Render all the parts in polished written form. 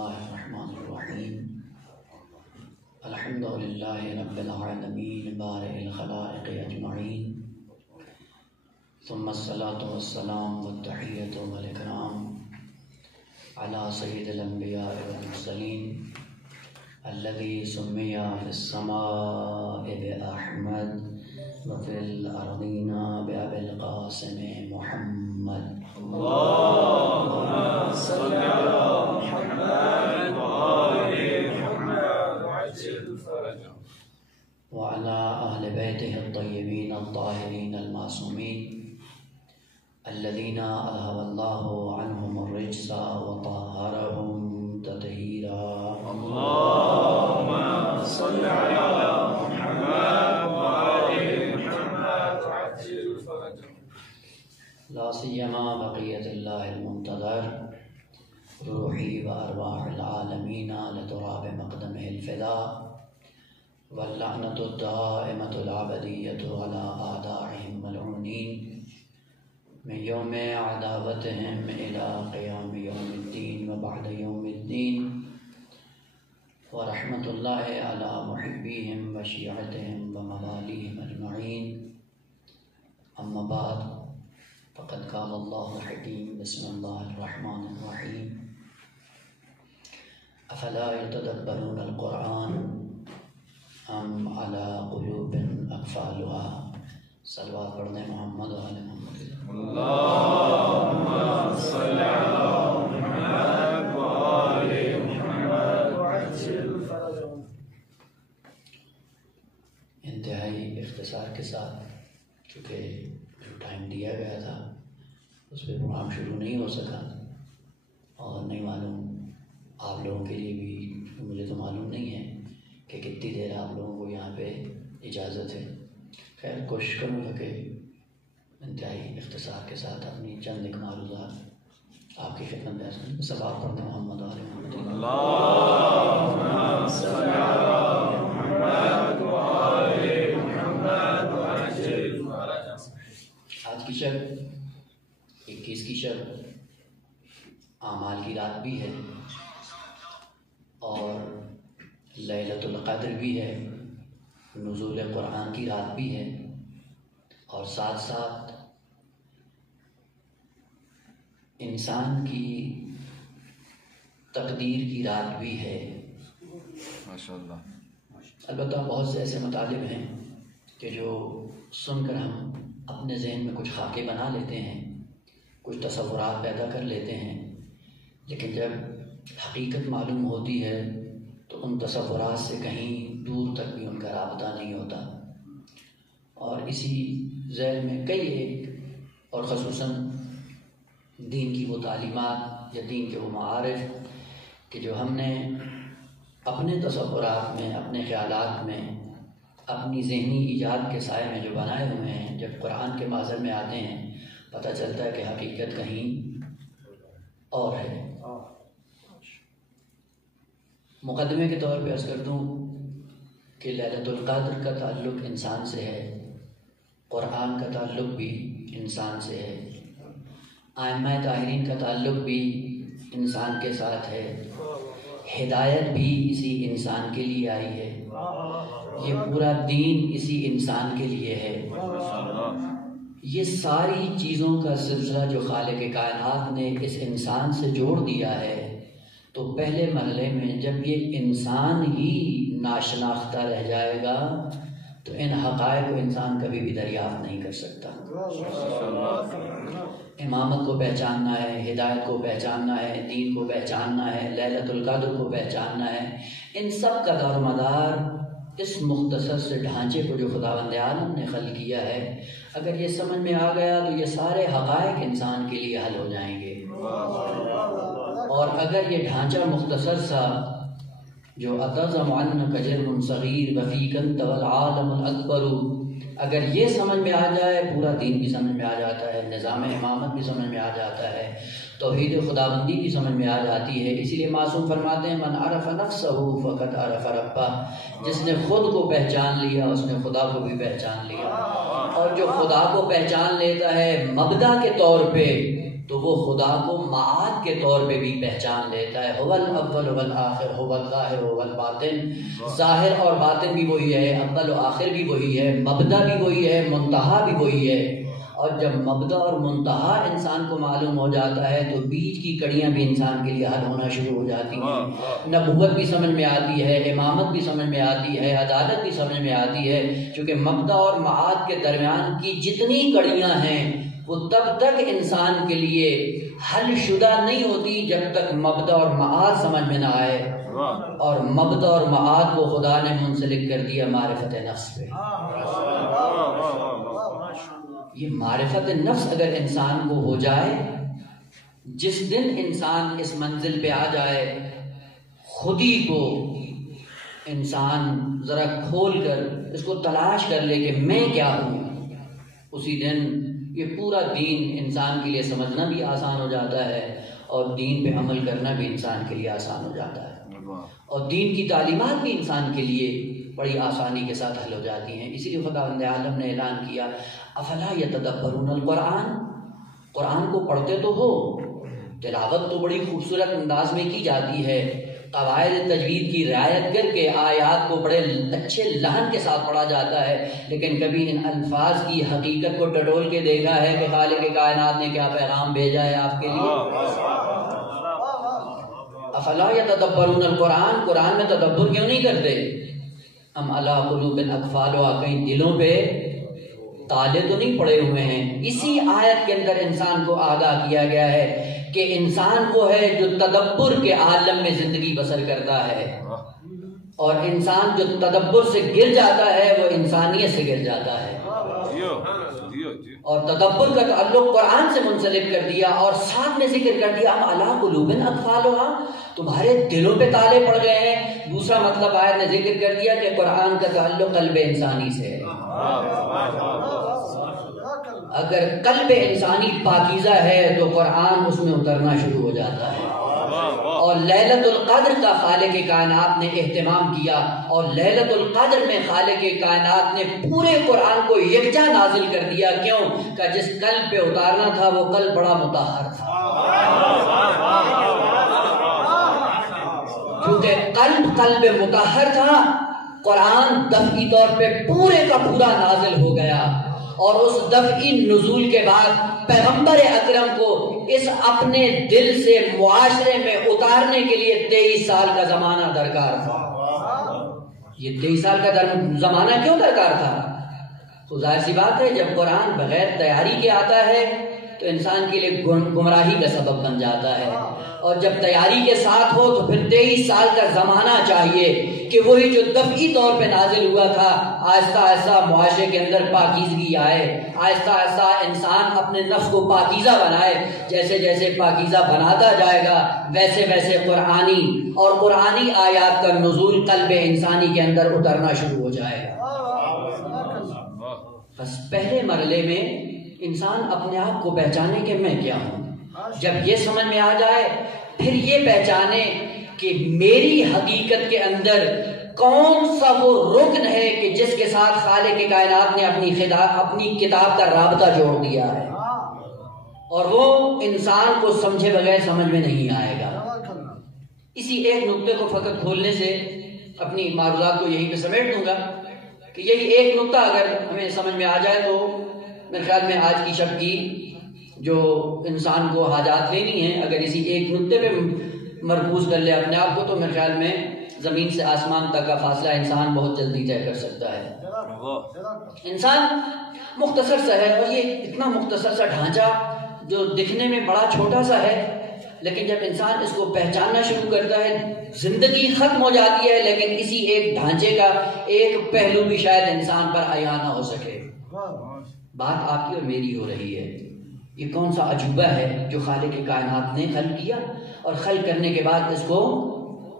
الله الرحمن الرحيم الحمد لله رب العالمين بارئ الخلائق أجمعين ثم الصلاة والسلام والتحية والإكرام على سيد الأنبياء والمرسلين الذي سمي في السماء بأحمد وفي الأرضين بأبي القاسم محمد. اللهم صل على محمد وآل محمد وعجل فرجهم وعلى أهل بيته الطيبين الطاهرين المعصومين الذين أذهب الله عنهم الرجس وطهرهم تطهيرا. اللهم صل على محمد وآل محمد وعجل فرجهم لا سيما بقية الله المنتظر روحي وأرواح العالمين لتراب مقدمه الفداء واللعنة الدائمة العبدية على أعدائهم ملعونين من يوم عداوتهم إلى قيام يوم الدين وبعد يوم الدين ورحمة الله على محبيهم وشيعتهم ومواليهم أجمعين. أما بعد فقد قال الله الحكيم بسم الله الرحمن الرحيم أفلا يتدبرون القرآن أم على قلوب أقفالها. صلوات پڑھنے محمد و آل محمد. اللهم صل على محمد وآل محمد وعجل فرجهم. انتہائی اختصار کے ساتھ چونکہ جو ٹائم دیا گیا تھا اس پہ پروگرام شروع نہیں ہو سکا اور نہیں معلوم آپ لوگوں کے لیے بھی مجھے تو معلوم نہیں ہے کہ کتنی دیر آپ لوگوں کو یہاں پہ اجازت ہے. خیر کوشش کروں گا کہ انتہائی اختصار کے ساتھ اپنی چند ایک معروضات آپ کی خدمت میں صلوات پڑھتے محمد و آل محمد. اللهم صل على محمد وآل محمد وعجل فرجهم. آج کی شب 21 کی شب اعمال کی رات بھی ہے اور لیلۃ القدر بھی ہے، نزول قرآن کی رات بھی ہے اور ساتھ ساتھ انسان کی تقدیر کی رات بھی ہے. ماشاءاللہ. البتہ بہت سے ایسے مطالب ہیں کہ جو سن کر ہم اپنے ذہن میں کچھ خاکے بنا لیتے ہیں، کچھ تصورات پیدا کر لیتے ہیں، لیکن جب حقیقت معلوم ہوتی ہے تو ان تصورات سے کہیں دور تک بھی ان کا رابطہ نہیں ہوتا. اور اسی ذیل میں کئی ایک اور خصوصاً دین کی وہ تعلیمات یا دین کے وہ معارف کہ جو ہم نے اپنے تصورات میں، اپنے خیالات میں، اپنی ذہنی ایجاد کے سائے میں جو بنائے ہوئے ہیں، جب قرآن کے محضر میں آتے ہیں پتہ چلتا ہے کہ حقیقت کہیں اور ہے. مقدمے کے طور پہ عرض کر دوں کہ لیلۃ القدر کا تعلق انسان سے ہے، قرآن کا تعلق بھی انسان سے ہے، ائمہ طاہرین کا تعلق بھی انسان کے ساتھ ہے، ہدایت بھی اسی انسان کے لیے آئی ہے، یہ پورا دین اسی انسان کے لیے ہے. یہ ساری چیزوں کا سلسلہ جو خالق کائنات نے اس انسان سے جوڑ دیا ہے، تو پہلے مرحلے میں جب یہ انسان ہی ناشناختہ رہ جائے گا تو ان حقائق کو انسان کبھی بھی دریافت نہیں کر سکتا. امامت کو پہچاننا ہے، ہدایت کو پہچاننا ہے، دین کو پہچاننا ہے، لیلۃ القدر کو پہچاننا ہے. ان سب کا دار و مدار اس مختصر سے ڈھانچے کو جو خداوند عالم نے خلق کیا ہے، اگر یہ سمجھ میں آ گیا تو یہ سارے حقائق انسان کے لیے حل ہو جائیں گے. اور اگر یہ ڈھانچہ مختصر سا جو اتظم عنک جرم صغیر وفیک انت والعالم الاکبر، اگر یہ سمجھ میں آ جائے پورا دین بھی سمجھ میں آ جاتا ہے، نظام امامت بھی سمجھ میں آ جاتا ہے، توحید خداوندی بھی سمجھ میں آ جاتی ہے. اسی لیے معصوم فرماتے ہیں من عرف نفسہ فقد عرف ربہ، جس نے خود کو پہچان لیا اس نے خدا کو بھی پہچان لیا. اور جو خدا کو پہچان لیتا ہے مبدا کے طور پہ تو وہ خدا کو معاد کے طور پہ بھی پہچان لیتا ہے. هو الاول والآخر هو الظاہر هو الباطن. ظاہر اور باطن بھی وہی ہے، اول و آخر بھی وہی ہے، مبدا بھی وہی ہے، منتہا بھی وہی ہے. اور جب مبدا اور منتہا انسان کو معلوم ہو جاتا ہے تو بیچ کی کڑیاں بھی انسان کے لیے حل ہونا شروع ہو جاتی ہیں. نبوت بھی سمجھ میں آتی ہے، امامت بھی سمجھ میں آتی ہے، عدالت بھی سمجھ میں آتی ہے. چونکہ مبدا اور معاد کے درمیان کی جتنی کڑیاں ہیں وہ تب تک انسان کے لیے حل شدہ نہیں ہوتی جب تک مبدا اور معاد سمجھ میں نہ آئے. اور مبدا اور معاد کو خدا نے منسلک کر دیا معرفت نفس پہ. یہ معرفت نفس اگر انسان کو ہو جائے، جس دن انسان اس منزل پہ آ جائے، خودی کو انسان ذرا کھول کر اس کو تلاش کر لے کہ میں کیا ہوں، اسی دن یہ پورا دین انسان کے لیے سمجھنا بھی آسان ہو جاتا ہے اور دین پہ عمل کرنا بھی انسان کے لیے آسان ہو جاتا ہے. اور دین کی تعلیمات بھی انسان کے لیے بڑی آسانی کے ساتھ حل ہو جاتی ہیں. اسی لیے خداوند عالم نے اعلان کیا افلا یتدبرون القرآن. قرآن کو پڑھتے تو ہو، تلاوت تو بڑی خوبصورت انداز میں کی جاتی ہے، قواعد تجوید کی رعایت کر کے آیات کو بڑے اچھے لحن کے ساتھ پڑھا جاتا ہے، لیکن کبھی ان الفاظ کی حقیقت کو ٹٹول کے دیکھا ہے کہ خالق کائنات نے کیا پیغام بھیجا ہے آپ کے لیے؟ افلا یتدبرون القرآن. قرآن میں تدبر کیوں نہیں کرتے؟ ام علی قلوب اقفالها، کہیں دلوں پہ تالے تو نہیں پڑے ہوئے ہیں. اسی آیت کے اندر انسان کو آگاہ کیا گیا ہے کہ انسان وہ ہے جو تدبر کے عالم میں زندگی بسر کرتا ہے، اور انسان جو تدبر سے گر جاتا ہے وہ انسانیت سے گر جاتا ہے. اور تدبر کا تعلق قرآن سے منسلک کر دیا اور ساتھ میں ذکر کر دیا ہم علی قلوب اقفالها، تمہارے دلوں پہ تالے پڑ گئے ہیں. دوسرا مطلب آیت نے ذکر کر دیا کہ قرآن کا تعلق قلب انسانی سے ہے. اگر قلب انسانی پاکیزہ ہے تو قرآن اس میں اترنا شروع ہو جاتا ہے. اور لیلۃ القدر کا خالق کائنات نے اہتمام کیا، اور لیلۃ القدر میں خالق کائنات نے پورے قرآن کو یکجا نازل کر دیا. کیوں؟ کہ جس قلب پہ اتارنا تھا وہ قلب بڑا مطہر تھا. کیونکہ قلب مطہر تھا، قرآن دفعی طور پہ پورے کا پورا نازل ہو گیا. اور اس دفعی نزول کے بعد پیغمبر اکرم کو اس اپنے دل سے معاشرے میں اتارنے کے لیے 23 سال کا زمانہ درکار تھا. یہ 23 سال کا زمانہ کیوں درکار تھا؟ تو ظاہر سی بات ہے جب قرآن بغیر تیاری کے آتا ہے تو انسان کے لیے گمراہی کا سبب بن جاتا ہے، اور جب تیاری کے ساتھ ہو تو پھر 23 سال کا زمانہ چاہیے کہ وہی جو دفعی طور پہ نازل ہوا تھا آہستہ آہستہ معاشرے کے اندر پاکیزگی آئے، آہستہ آہستہ انسان اپنے نفس کو پاکیزہ بنائے. جیسے جیسے پاکیزہ بناتا جائے گا ویسے ویسے قرآنی آیات کا نزول قلب انسانی کے اندر اترنا شروع ہو جائے گا. بس پہلے مرحلے میں انسان اپنے آپ کو پہچانے کہ میں کیا ہوں. جب یہ سمجھ میں آ جائے پھر یہ پہچانے کہ میری حقیقت کے اندر کون سا وہ رکن ہے کہ جس کے ساتھ خالق کائنات نے اپنی کتاب کا رابطہ جوڑ دیا ہے، اور وہ انسان کو سمجھے بغیر سمجھ میں نہیں آئے گا. اسی ایک نقطے کو فقط کھولنے سے اپنی معروضات کو یہیں پہ سمیٹ دوں گا کہ یہی ایک نقطہ اگر ہمیں سمجھ میں آ جائے تو میرے خیال میں آج کی شب کی جو انسان کو حاجات لینی ہیں اگر اسی ایک نقطے پہ مرکوز کر لے اپنے آپ کو تو میرے خیال میں زمین سے آسمان تک کا فاصلہ انسان بہت جلدی طے کر سکتا ہے. انسان مختصر سا ہے، اور یہ اتنا مختصر سا ڈھانچہ جو دکھنے میں بڑا چھوٹا سا ہے، لیکن جب انسان اس کو پہچاننا شروع کرتا ہے زندگی ختم ہو جاتی ہے، لیکن اسی ایک ڈھانچے کا ایک پہلو بھی شاید انسان پر عیاں نہ ہو سکے. بات آپ کی اور میری ہو رہی ہے. یہ کون سا عجوبہ ہے جو خالق کائنات نے خلق کیا، اور خلق کرنے کے بعد اس کو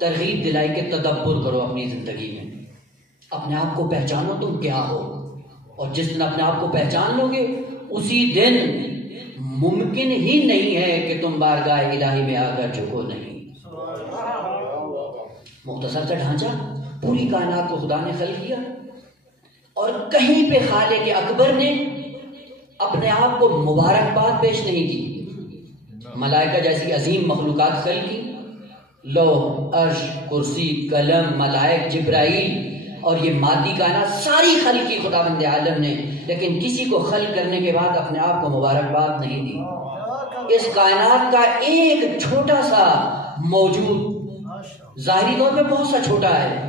ترغیب دلائی کہ تدبر کرو اپنی زندگی میں، اپنے آپ کو پہچانو تم کیا ہو. اور جس دن اپنے آپ کو پہچان لو گے اسی دن ممکن ہی نہیں ہے کہ تم بارگاہ الہی میں آ کر جھکو نہیں. مختصر سا ڈھانچہ، پوری کائنات کو خدا نے خلق کیا، اور کہیں پہ خالق اکبر نے اپنے آپ کو مبارکباد پیش نہیں کی. ملائکہ جیسی عظیم مخلوقات خلق کی، لوح، عرش، کرسی، قلم، ملائک، جبرائیل اور یہ مادی کائنات ساری خلق کی خداوند عالم نے، لیکن کسی کو خلق کرنے کے بعد اپنے آپ کو مبارکباد نہیں دی۔ اس کائنات کا ایک چھوٹا سا موجود ظاہری طور پہ بہت سا چھوٹا ہے،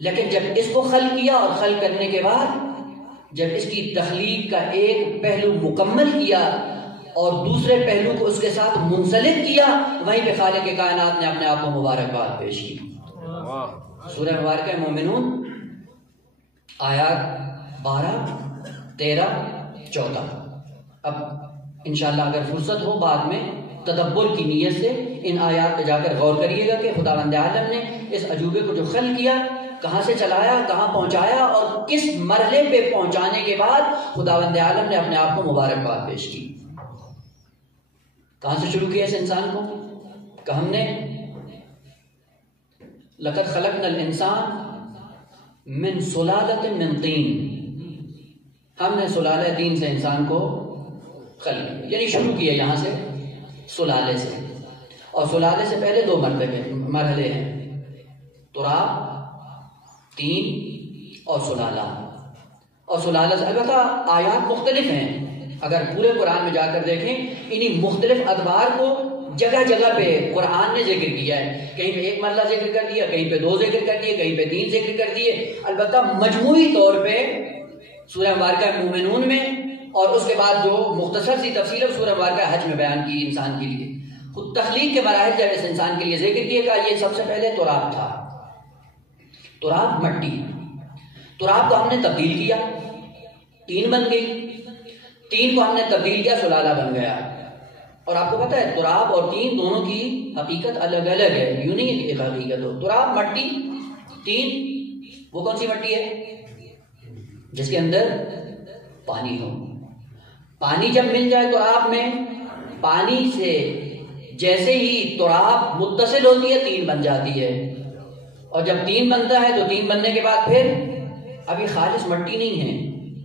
لیکن جب اس کو خلق کیا اور خلق کرنے کے بعد جب اس کی تخلیق کا ایک پہلو مکمل کیا اور دوسرے پہلو کو اس کے ساتھ منسلک کیا، وہیں پہ خالق کائنات نے اپنے آپ کو مبارکباد پیش کی۔ سورہ مبارکہ مومنون آیات 12، 13، 14۔ اب انشاءاللہ اگر فرصت ہو بعد میں تدبر کی نیت سے ان آیات پہ جا کر غور کریے گا کہ خداوند عالم نے اس عجوبے کو جو خلق کیا، کہاں سے چلایا، کہاں پہنچایا اور کس مرحلے پہ پہنچانے کے بعد خداوند عالم نے اپنے آپ کو مبارکباد پیش کی۔ کہاں سے شروع کیا اس انسان کو کہ ہم نے لقد خلقنا الانسان من سلالۃ من طین، ہم نے سلالہ طین سے انسان کو خلق، یعنی شروع کیا یہاں سے سلالے سے، اور سلالے سے پہلے دو مرحلے ہیں، تراب، طین اور سلالہ۔ اور سلالہ سے البتہ آیات مختلف ہیں، اگر پورے قرآن میں جا کر دیکھیں انہی مختلف ادوار کو جگہ جگہ پہ قرآن نے ذکر کیا ہے، کہیں پہ ایک مرحلہ ذکر کر دیا، کہیں پہ 2 ذکر کر دیے، کہیں پہ 3 ذکر کر دیے۔ البتہ مجموعی طور پہ سورہ مبارکہ مومنون میں اور اس کے بعد جو مختصر سی تفصیل ہے سورہ مبارکہ حج میں بیان کی انسان کے لیے، خود تخلیق کے مراحل جب اس انسان کے لیے ذکر کیے گا، یہ سب سے پہلے تراب تھا، تراب مٹی، تراب کو ہم نے تبدیل کیا، طین بن گئی، طین کو ہم نے تبدیل کیا، سلالہ بن گیا۔ اور آپ کو پتہ ہے تراب اور طین دونوں کی حقیقت الگ الگ ہے، یوں نہیں ہے کہ ایک حقیقت ہو۔ تراب مٹی، طین وہ کون سی مٹی ہے؟ جس کے اندر پانی ہو۔ پانی جب مل جائے تراب میں، پانی سے جیسے ہی تراب متصل ہوتی ہے طین بن جاتی ہے، اور جب طین بنتا ہے تو طین بننے کے بعد پھر ابھی خالص مٹی نہیں ہے،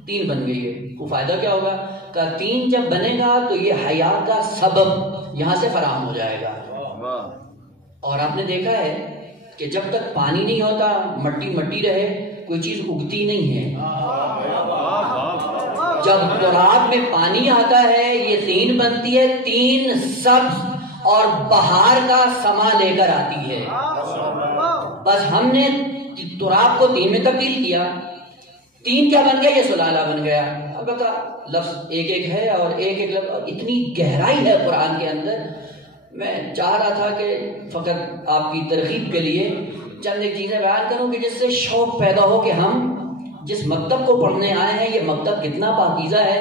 طین بن گئی ہے۔ کو فائدہ کیا ہوگا کہ طین جب بنے گا تو یہ حیات کا سبب یہاں سے فراہم ہو جائے گا۔ اور آپ نے دیکھا ہے کہ جب تک پانی نہیں ہوتا، مٹی مٹی رہے، کوئی چیز اگتی نہیں ہے۔ جب تراب میں پانی آتا ہے یہ طین بنتی ہے، طین سبز اور بہار کا سما لے کر آتی ہے۔ بس ہم نے تراب کو طین میں تبدیل کیا، طین کیا بن گیا؟ یہ سلالہ بن گیا۔ البتہ لفظ ایک ایک ہے اور ایک ایک لفظ اتنی گہرائی ہے قرآن کے اندر، میں چاہ رہا تھا کہ فقط آپ کی ترغیب کے لیے چند ایک چیزیں بیان کروں کہ جس سے شوق پیدا ہو کہ ہم جس مکتب کو پڑھنے آئے ہیں یہ مکتب کتنا پاکیزہ ہے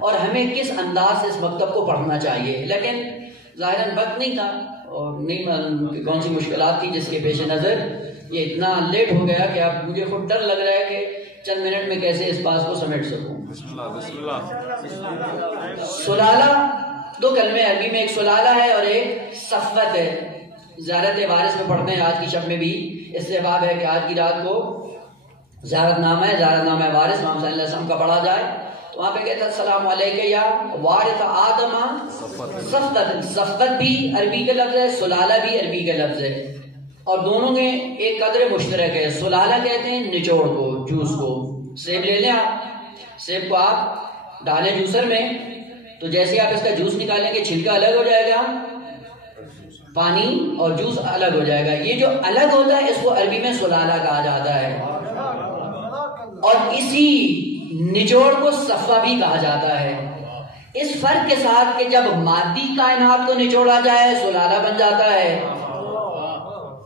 اور ہمیں کس انداز سے اس مکتب کو پڑھنا چاہیے۔ لیکن ظاہراً وقت نہیں تھا اور نہیں معلوم کہ کون سی مشکلات تھی جس کے پیش نظر یہ اتنا لیٹ ہو گیا کہ اب مجھے خود ڈر لگ رہا ہے کہ چند منٹ میں کیسے اس بات کو سمیٹ سکوں۔ سلالہ، 2 کلمے عربی میں، ایک سلالہ ہے اور ایک صفوت ہے۔ زیارت وارث میں پڑھتے ہیں آج کی شب میں بھی استحباب ہے کہ آج کی رات کو زیارت نامہ ہے، زیارت نامہ وارث محمد صلی اللہ علیہ وسلم کا پڑھا جائے تو وہاں پہ کہتا ہے السلام علیکم یا وارث آدم صفوت۔ صفوت بھی عربی کا لفظ ہے، سلالہ بھی عربی کا لفظ ہے، اور دونوں میں ایک قدر مشترک ہے۔ سلالہ کہتے ہیں نچوڑ کو، جوس کو۔ سیب لے لیں آپ، سیب کو آپ ڈالیں جوسر میں تو جیسے آپ اس کا جوس نکالیں گے چھلکا الگ ہو جائے گا، پانی اور جوس الگ ہو جائے گا۔ یہ جو الگ ہوتا ہے اس کو عربی میں سلالہ کہا جاتا ہے، اور اسی نچوڑ کو صفا بھی کہا جاتا ہے، اس فرق کے ساتھ کہ جب مادی کائنات کو نچوڑا جائے سلالہ بن جاتا ہے،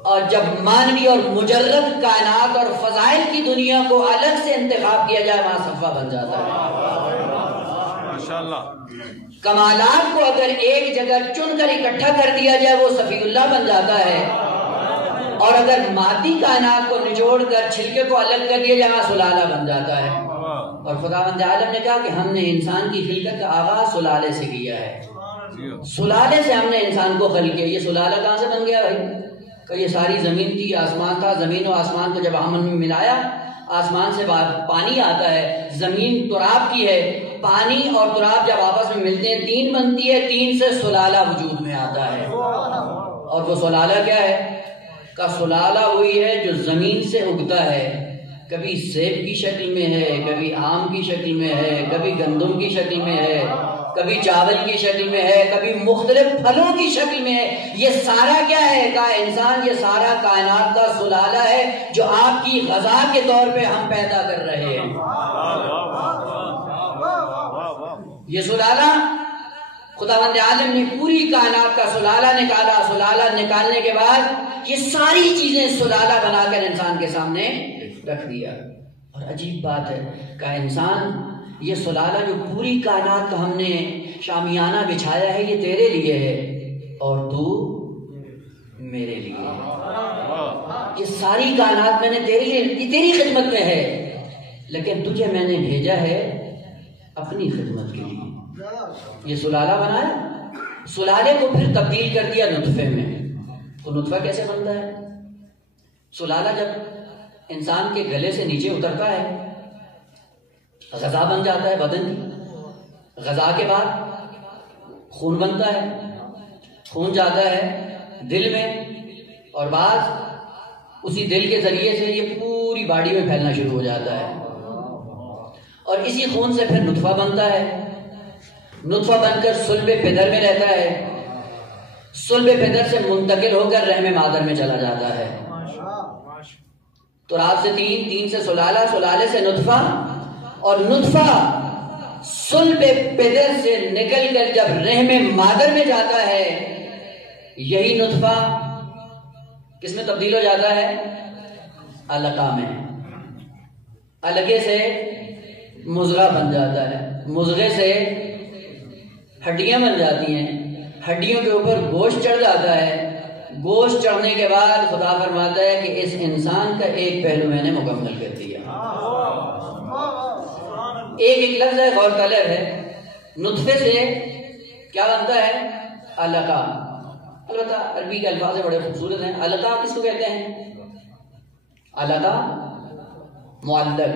اور جب مانوی اور مجرد کائنات اور فضائل کی دنیا کو الگ سے انتخاب کیا جائے وہاں صفا بن جاتا ہے۔ ماشاءاللہ، کمالات کو اگر ایک جگہ چن کر اکٹھا کر دیا جائے وہ صفی اللہ بن جاتا ہے، اور اگر مادی کائنات کو نچوڑ کر چھلکے کو الگ کر دیا جائے وہاں سلالہ بن جاتا ہے۔ اور خداوند عالم نے کہا کہ ہم نے انسان کی خلقت کا آغاز سلالے سے کیا ہے، سلالے سے ہم نے انسان کو خلق کیا۔ یہ سلالہ کہاں سے بن گیا بھائی؟ کہ یہ ساری زمین تھی، آسمان تھا، زمین و آسمان کو جب ہم نے ملایا آسمان سے پانی آتا ہے، زمین تراب کی ہے، پانی اور تراب جب آپس میں ملتے ہیں 3 بنتی ہے، 3 سے سلالہ وجود میں آتا ہے. اور وہ سلالہ کیا ہے؟ کا سلالہ وہی ہے جو زمین سے اگتا ہے، کبھی سیب کی شکل میں ہے، کبھی آم کی شکل میں ہے، کبھی گندم کی شکل میں ہے، کبھی چاول کی شکل میں ہے، کبھی مختلف پھلوں کی شکل میں ہے. یہ سارا کیا ہے؟ کا انسان، یہ سارا کائنات کا سلالہ ہے جو آپ کی غذا کے طور پہ ہم پیدا کر رہے ہیں. یہ سلالہ خداوند عالم نے پوری کائنات کا سلالہ نکالا. سلالہ نکالنے کے بعد یہ ساری چیزیں سلالہ بنا کر انسان کے سامنے رکھ دیا. اور عجیب بات ہے کہ انسان یہ سلالہ جو پوری کائنات کا ہم نے شامیانہ بچھایا ہے، یہ تیرے لیے ہے اور تو میرے لیے ہے. یہ ساری کائنات میں نے تیرے لیے، یہ تیری خدمت میں ہے، لیکن تجھے میں نے بھیجا ہے اپنی خدمت کے لیے. یہ سلالہ بنایا، سلالے کو پھر تبدیل کر دیا نطفے میں. تو نطفہ کیسے بنتا ہے؟ سلالہ جب انسان کے گلے سے نیچے اترتا ہے، غذا بن جاتا ہے بدن کی. غذا کے بعد خون بنتا ہے، خون جاتا ہے دل میں، اور بعض اسی دل کے ذریعے سے یہ پوری باڈی میں پھیلنا شروع ہو جاتا ہے. اور اسی خون سے پھر نطفہ بنتا ہے. نطفہ بن کر صلب پدر میں رہتا ہے، صلب پدر سے منتقل ہو کر رحم مادر میں چلا جاتا ہے. تو رات سے 3 سے سلالہ، سلالے سے نطفہ، اور نطفہ صلب پدر سے نکل کر جب رحم مادر میں جاتا ہے، یہی نطفہ کس میں تبدیل ہو جاتا ہے؟ علقہ میں. علقے سے مضغہ بن جاتا ہے، مضغے سے ہڈیاں بن جاتی ہیں، ہڈیوں کے اوپر گوشت چڑھ جاتا ہے. گوشت چڑھنے کے بعد خدا فرماتا ہے کہ اس انسان کا ایک پہلو میں نے مکمل کر دیا. ایک لفظ ہے، غور طلب ہے. نطفے سے کیا بنتا ہے؟ علقہ. البتہ عربی کے الفاظ بڑے خوبصورت ہیں. علقہ کس کو کہتے ہیں؟ علقہ معلق،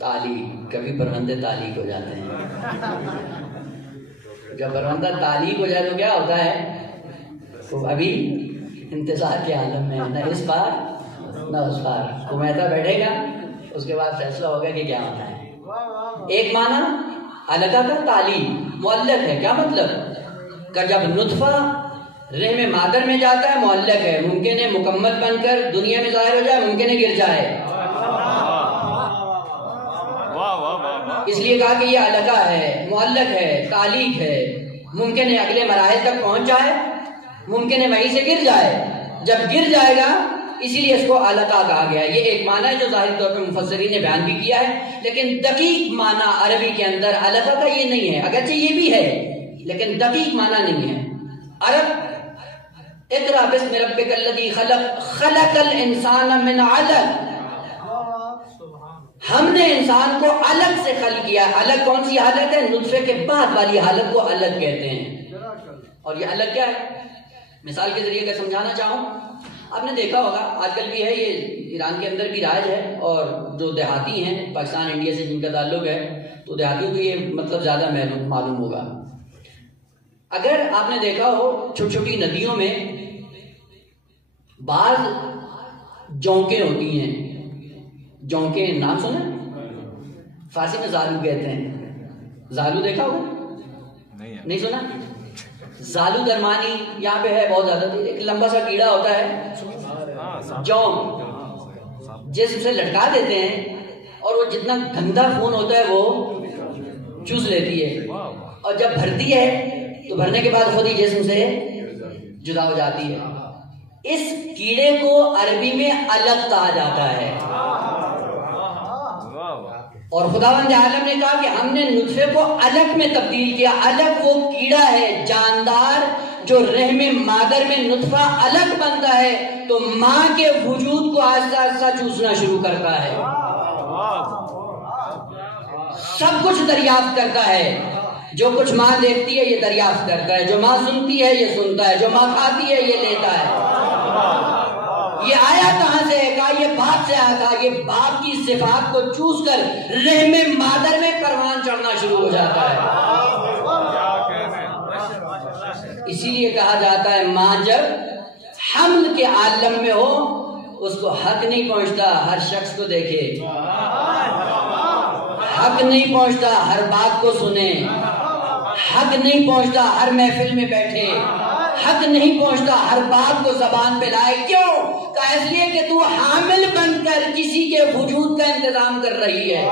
تعلیق. کبھی پرندے تعلیق ہو جاتے ہیں. جب پرندہ تعلیق ہو جائے تو کیا ہوتا ہے؟ تو ابھی انتظار کے عالم میں، نہ اس بار نہ اس بار. کمیتا بیٹھے گا، اس کے بعد فیصلہ ہوگا کہ کیا ہونا ہے. ایک معنی علقہ کا تعلیق، معلق ہے. کیا مطلب؟ کہ جب نطفہ رحم مادر میں جاتا ہے معلق ہے، ممکن ہے مکمل بن کر دنیا میں ظاہر ہو جائے، ممکن ہے گر جائے. اس لیے کہا کہ یہ علقہ ہے، معلق ہے، تعلیق ہے. ممکن ہے اگلے مراحل تک پہنچ جائے، ممکن ہے وہیں سے گر جائے. جب گر جائے گا اسی لیے اس کو علقہ کہا گیا. یہ ایک معنی ہے جو ظاہری طور پہ مفسرین نے بیان بھی کیا ہے، لیکن دقیق معنی عربی کے اندر علقہ کا یہ نہیں ہے. اگرچہ یہ بھی ہے لیکن دقیق معنی نہیں ہے. عرب اقرأ باسم ربک الذی خلق خلق الانسان من علق، ہم نے انسان کو علق سے خلق کیا. علق کون سی حالت ہے؟ نطفے کے بعد والی حالت کو علق کہتے ہیں. اور یہ علق کیا ہے؟ مثال کے ذریعے اگر سمجھانا چاہوں، آپ نے دیکھا ہوگا آج کل بھی ہے، یہ ایران کے اندر بھی رائج ہے، اور جو دیہاتی ہیں پاکستان انڈیا سے جن کا تعلق ہے تو دیہاتیوں کو یہ مطلب زیادہ معلوم ہوگا. اگر آپ نے دیکھا ہو چھوٹی چھوٹی ندیوں میں بعض جونکیں ہوتی ہیں. جونکیں نام سنا؟ فارسی میں زالو کہتے ہیں. زالو دیکھا ہوگا؟ نہیں سنا؟ زالو درمانی یہاں پہ ہے بہت زیادہ. ایک لمبا سا کیڑا ہوتا ہے، جونک، جسم سے لٹکا دیتے ہیں اور وہ جتنا گندا خون ہوتا ہے وہ چوس لیتی ہے، اور جب بھرتی ہے تو بھرنے کے بعد خود ہی جسم سے جدا ہو جاتی ہے. اس کیڑے کو عربی میں علق کہا جاتا ہے. اور خداوند عالم نے کہا کہ ہم نے نطفے کو علق میں تبدیل کیا. علق وہ کیڑا ہے جاندار جو رحم مادر میں نطفہ علق بنتا ہے تو ماں کے وجود کو آہستہ آہستہ چوسنا شروع کرتا ہے، سب کچھ دریافت کرتا ہے. جو کچھ ماں دیکھتی ہے یہ دریافت کرتا ہے، جو ماں سنتی ہے یہ سنتا ہے، جو ماں کھاتی ہے یہ لیتا ہے. یہ آیا کہاں سے ہے؟ کہا یہ باپ سے آیا تھا، یہ باپ کی صفات کو چوس کر رحم مادر میں پروان چڑھنا شروع ہو جاتا ہے۔ اسی لیے کہا جاتا ہے ماں جب حمل کے عالم میں ہو اس کو حق نہیں پہنچتا ہر شخص کو دیکھے، حق نہیں پہنچتا ہر بات کو سنے، حق نہیں پہنچتا ہر محفل میں بیٹھے، حق نہیں پہنچتا ہر بات کو زبان پہ لائے۔ کیوں؟ کہا اس لیے کہ تو حامل بن کر کسی کے وجود کا انتظام کر رہی ہے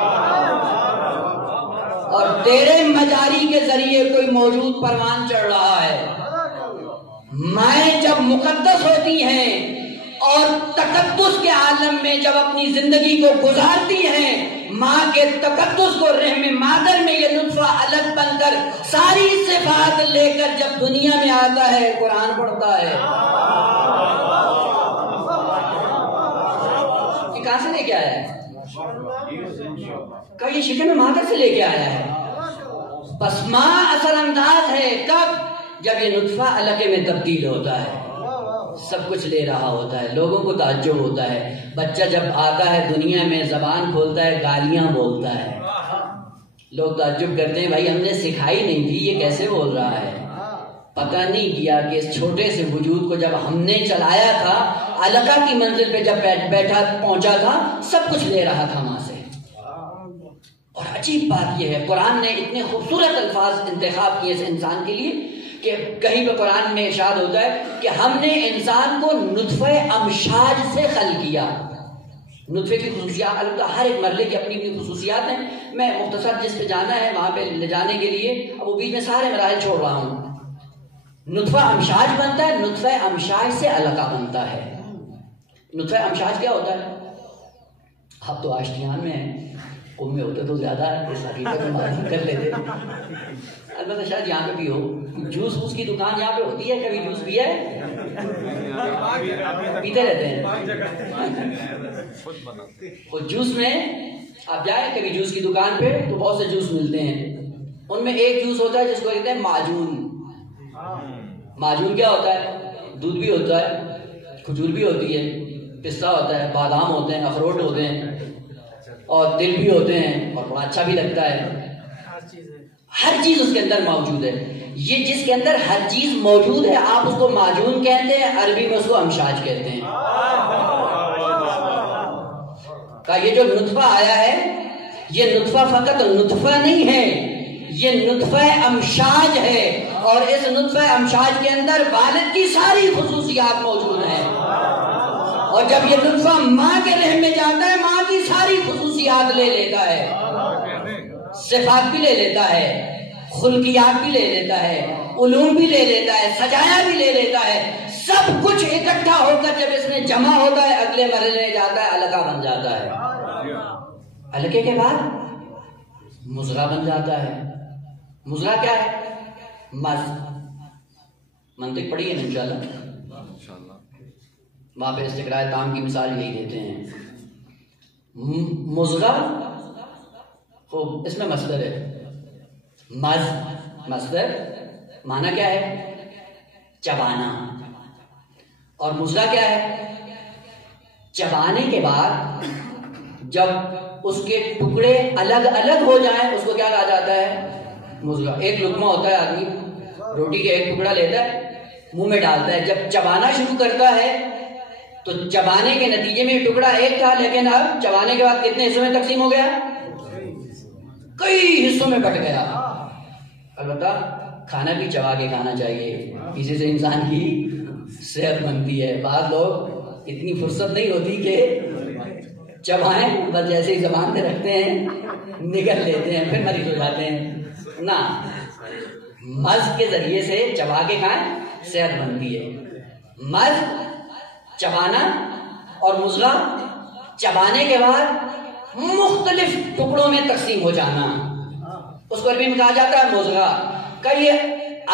اور تیرے مجاری کے ذریعے کوئی موجود پروان چڑھ رہا ہے۔ مائیں جب مقدس ہوتی ہیں اور تقدس کے عالم میں جب اپنی زندگی کو گزارتی ہیں، ماں کے تقدس کو رحم مادر میں یہ نطفہ الگ بن کر ساری صفات لے کر جب دنیا میں آتا ہے قرآن پڑھتا ہے۔ یہ کہاں سے لے کے آیا ہے؟ کہ یہ شکم مادر سے لے کے آیا ہے۔ بس ماں اثر انداز ہے کب؟ جب یہ نطفہ علقے میں تبدیل ہوتا ہے، سب کچھ لے رہا ہوتا ہے، لوگوں کو تعجب ہوتا ہے۔ بچہ جب آتا ہے دنیا میں زبان کھولتا ہے، گالیاں بولتا ہے، لوگ تعجب کرتے ہیں بھائی ہم نے سکھائی نہیں تھی یہ کیسے بول رہا ہے۔ پتہ نہیں کیا کہ اس چھوٹے سے وجود کو جب ہم نے چلایا تھا، علقہ کی منزل پہ جب پہنچا تھا، سب کچھ لے رہا تھا وہاں سے۔ اور عجیب بات یہ ہے قرآن نے اتنے خوبصورت الفاظ انتخاب کیے اس انسان کے لیے کہ کہیں پہ قرآن میں ارشاد ہوتا ہے کہ ہم نے انسان کو نطفہ امشاج سے خلق کیا۔ نطفے کی خصوصیات، البتہ ہر ایک مرحلے کی اپنی اپنی خصوصیات ہیں، میں مختصر جس پہ جانا ہے وہاں پہ لے جانے کے لیے اب وہ بیچ میں سارے مراحل چھوڑ رہا ہوں۔ نطفہ امشاج بنتا ہے، نطفہ امشاج سے علقہ بنتا ہے۔ نطفہ امشاج کیا ہوتا ہے؟ اب تو آشتیان میں ہیں، قوم میں ہوتے تو زیادہ اس حقیقت میں معلوم کر لیتے، البتہ شاید یہاں پہ بھی ہو۔ جوس اس کی دکان یہاں پہ ہوتی ہے، کبھی جوس پیا ہے؟ پیتے رہتے ہیں۔ وہ جوس میں آپ جائیں کبھی جوس کی دکان پہ تو بہت سے جوس ملتے ہیں، ان میں ایک جوس ہوتا ہے جس کو کہتے ہیں معجون۔ معجون کیا ہوتا ہے؟ دودھ بھی ہوتا ہے، کھجور بھی ہوتی ہے، پستہ ہوتا ہے، بادام ہوتے ہیں، اخروٹ ہوتے ہیں اور تل بھی ہوتے ہیں اور بڑا اچھا بھی لگتا ہے۔ ہر چیز اس کے اندر موجود ہے۔ یہ جس کے اندر ہر چیز موجود ہے آپ اس کو معجون کہتے ہیں، عربی میں اس کو امشاج کہتے ہیں۔ کہ یہ جو نطفہ آیا ہے یہ نطفہ فقط نطفہ نہیں ہے، یہ نطفہ امشاج ہے، اور اس نطفہ امشاج کے اندر والد کی ساری خصوصیات موجود ہیں، اور جب یہ نطفہ ماں کے رحم میں جاتا ہے ماں کی ساری خصوصیات لے لیتا ہے، صفات بھی لے لیتا ہے، خلقیات بھی لے لیتا ہے، علوم بھی لے لیتا ہے، سجایا بھی لے لیتا ہے، سب کچھ اکٹھا ہو کر جب اس میں جمع ہوتا ہے اگلے مرحلے میں جاتا ہے، علقہ بن جاتا ہے۔ علقے کے بعد مضغہ بن جاتا ہے۔ مضغہ کیا ہے؟ مز، منطق پڑھی ہے انشاءاللہ، وہاں پہ استقراء تام کی مثال یہی دیتے ہیں۔ مضغہ اس میں مصدر ہے، مز مصدر، معنی کیا ہے؟ چبانا، اور مضغہ کیا ہے؟ چبانے کے بعد جب اس کے ٹکڑے الگ الگ ہو جائیں اس کو کیا کہا جاتا ہے؟ مضغہ۔ ایک لقمہ ہوتا ہے، آدمی روٹی کے ایک ٹکڑا لیتا ہے منہ میں ڈالتا ہے، جب چبانا شروع کرتا ہے تو چبانے کے نتیجے میں ٹکڑا ایک تھا، لیکن اب چبانے کے بعد کتنے حصوں میں تقسیم ہو گیا؟ کئی حصوں میں بٹ گیا۔ البتہ کھانا بھی چبا کے کھانا چاہیے، اسی سے انسان کی صحت بنتی ہے۔ بعض لوگ اتنی فرصت نہیں ہوتی کہ چبائیں، بس جیسے ہی زبان پہ رکھتے ہیں نگل لیتے ہیں، پھر مریض ہو جاتے ہیں۔ نہ، مز کے ذریعے سے چبا کے کھائیں، صحت بنتی ہے۔ مز چبانا اور مضغہ چبانے کے بعد مختلف ٹکڑوں میں تقسیم ہو جانا، اس کو عربی میں کہا جاتا ہے مضغہ۔ کہ یہ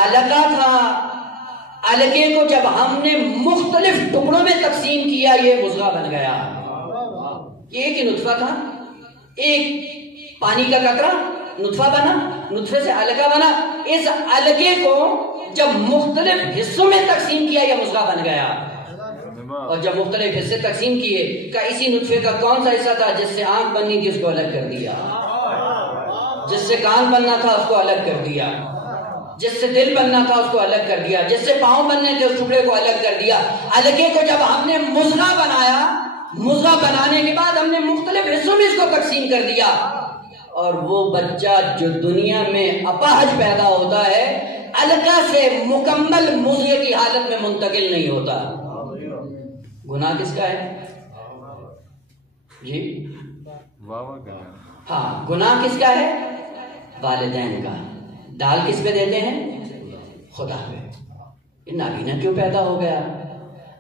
علقہ تھا، علقے کو جب ہم نے مختلف ٹکڑوں میں تقسیم کیا یہ مضغہ بن گیا۔ یہ ایک ہی نطفہ تھا، ایک پانی کا قطرہ نطفہ بنا، نطفے سے علقہ بنا، اس علقے کو جب مختلف حصوں میں تقسیم کیا یہ مضغہ بن گیا۔ اور جب مختلف حصے تقسیم کیے کہ اسی نطفے کا کون سا حصہ تھا جس سے آنکھ بننی تھی اس کو الگ کر دیا، جس سے کان بننا تھا اس کو الگ کر دیا، جس سے دل بننا تھا اس کو الگ کر دیا، جس سے پاؤں بننے تھے اس ٹکڑے کو الگ کر دیا۔ الگے کو جب ہم نے مضغہ بنایا، مضغہ بنانے کے بعد ہم نے مختلف حصوں میں اس کو تقسیم کر دیا، اور وہ بچہ جو دنیا میں اپاہج پیدا ہوتا ہے علقہ سے مکمل مضغے کی حالت میں منتقل نہیں ہوتا۔ گناہ کس کا ہے جی؟ ہاں، گناہ کس کا ہے؟ والدین کا۔ ڈال کس پہ دیتے ہیں؟ خدا پہ۔ نابینا کیوں پیدا ہو گیا؟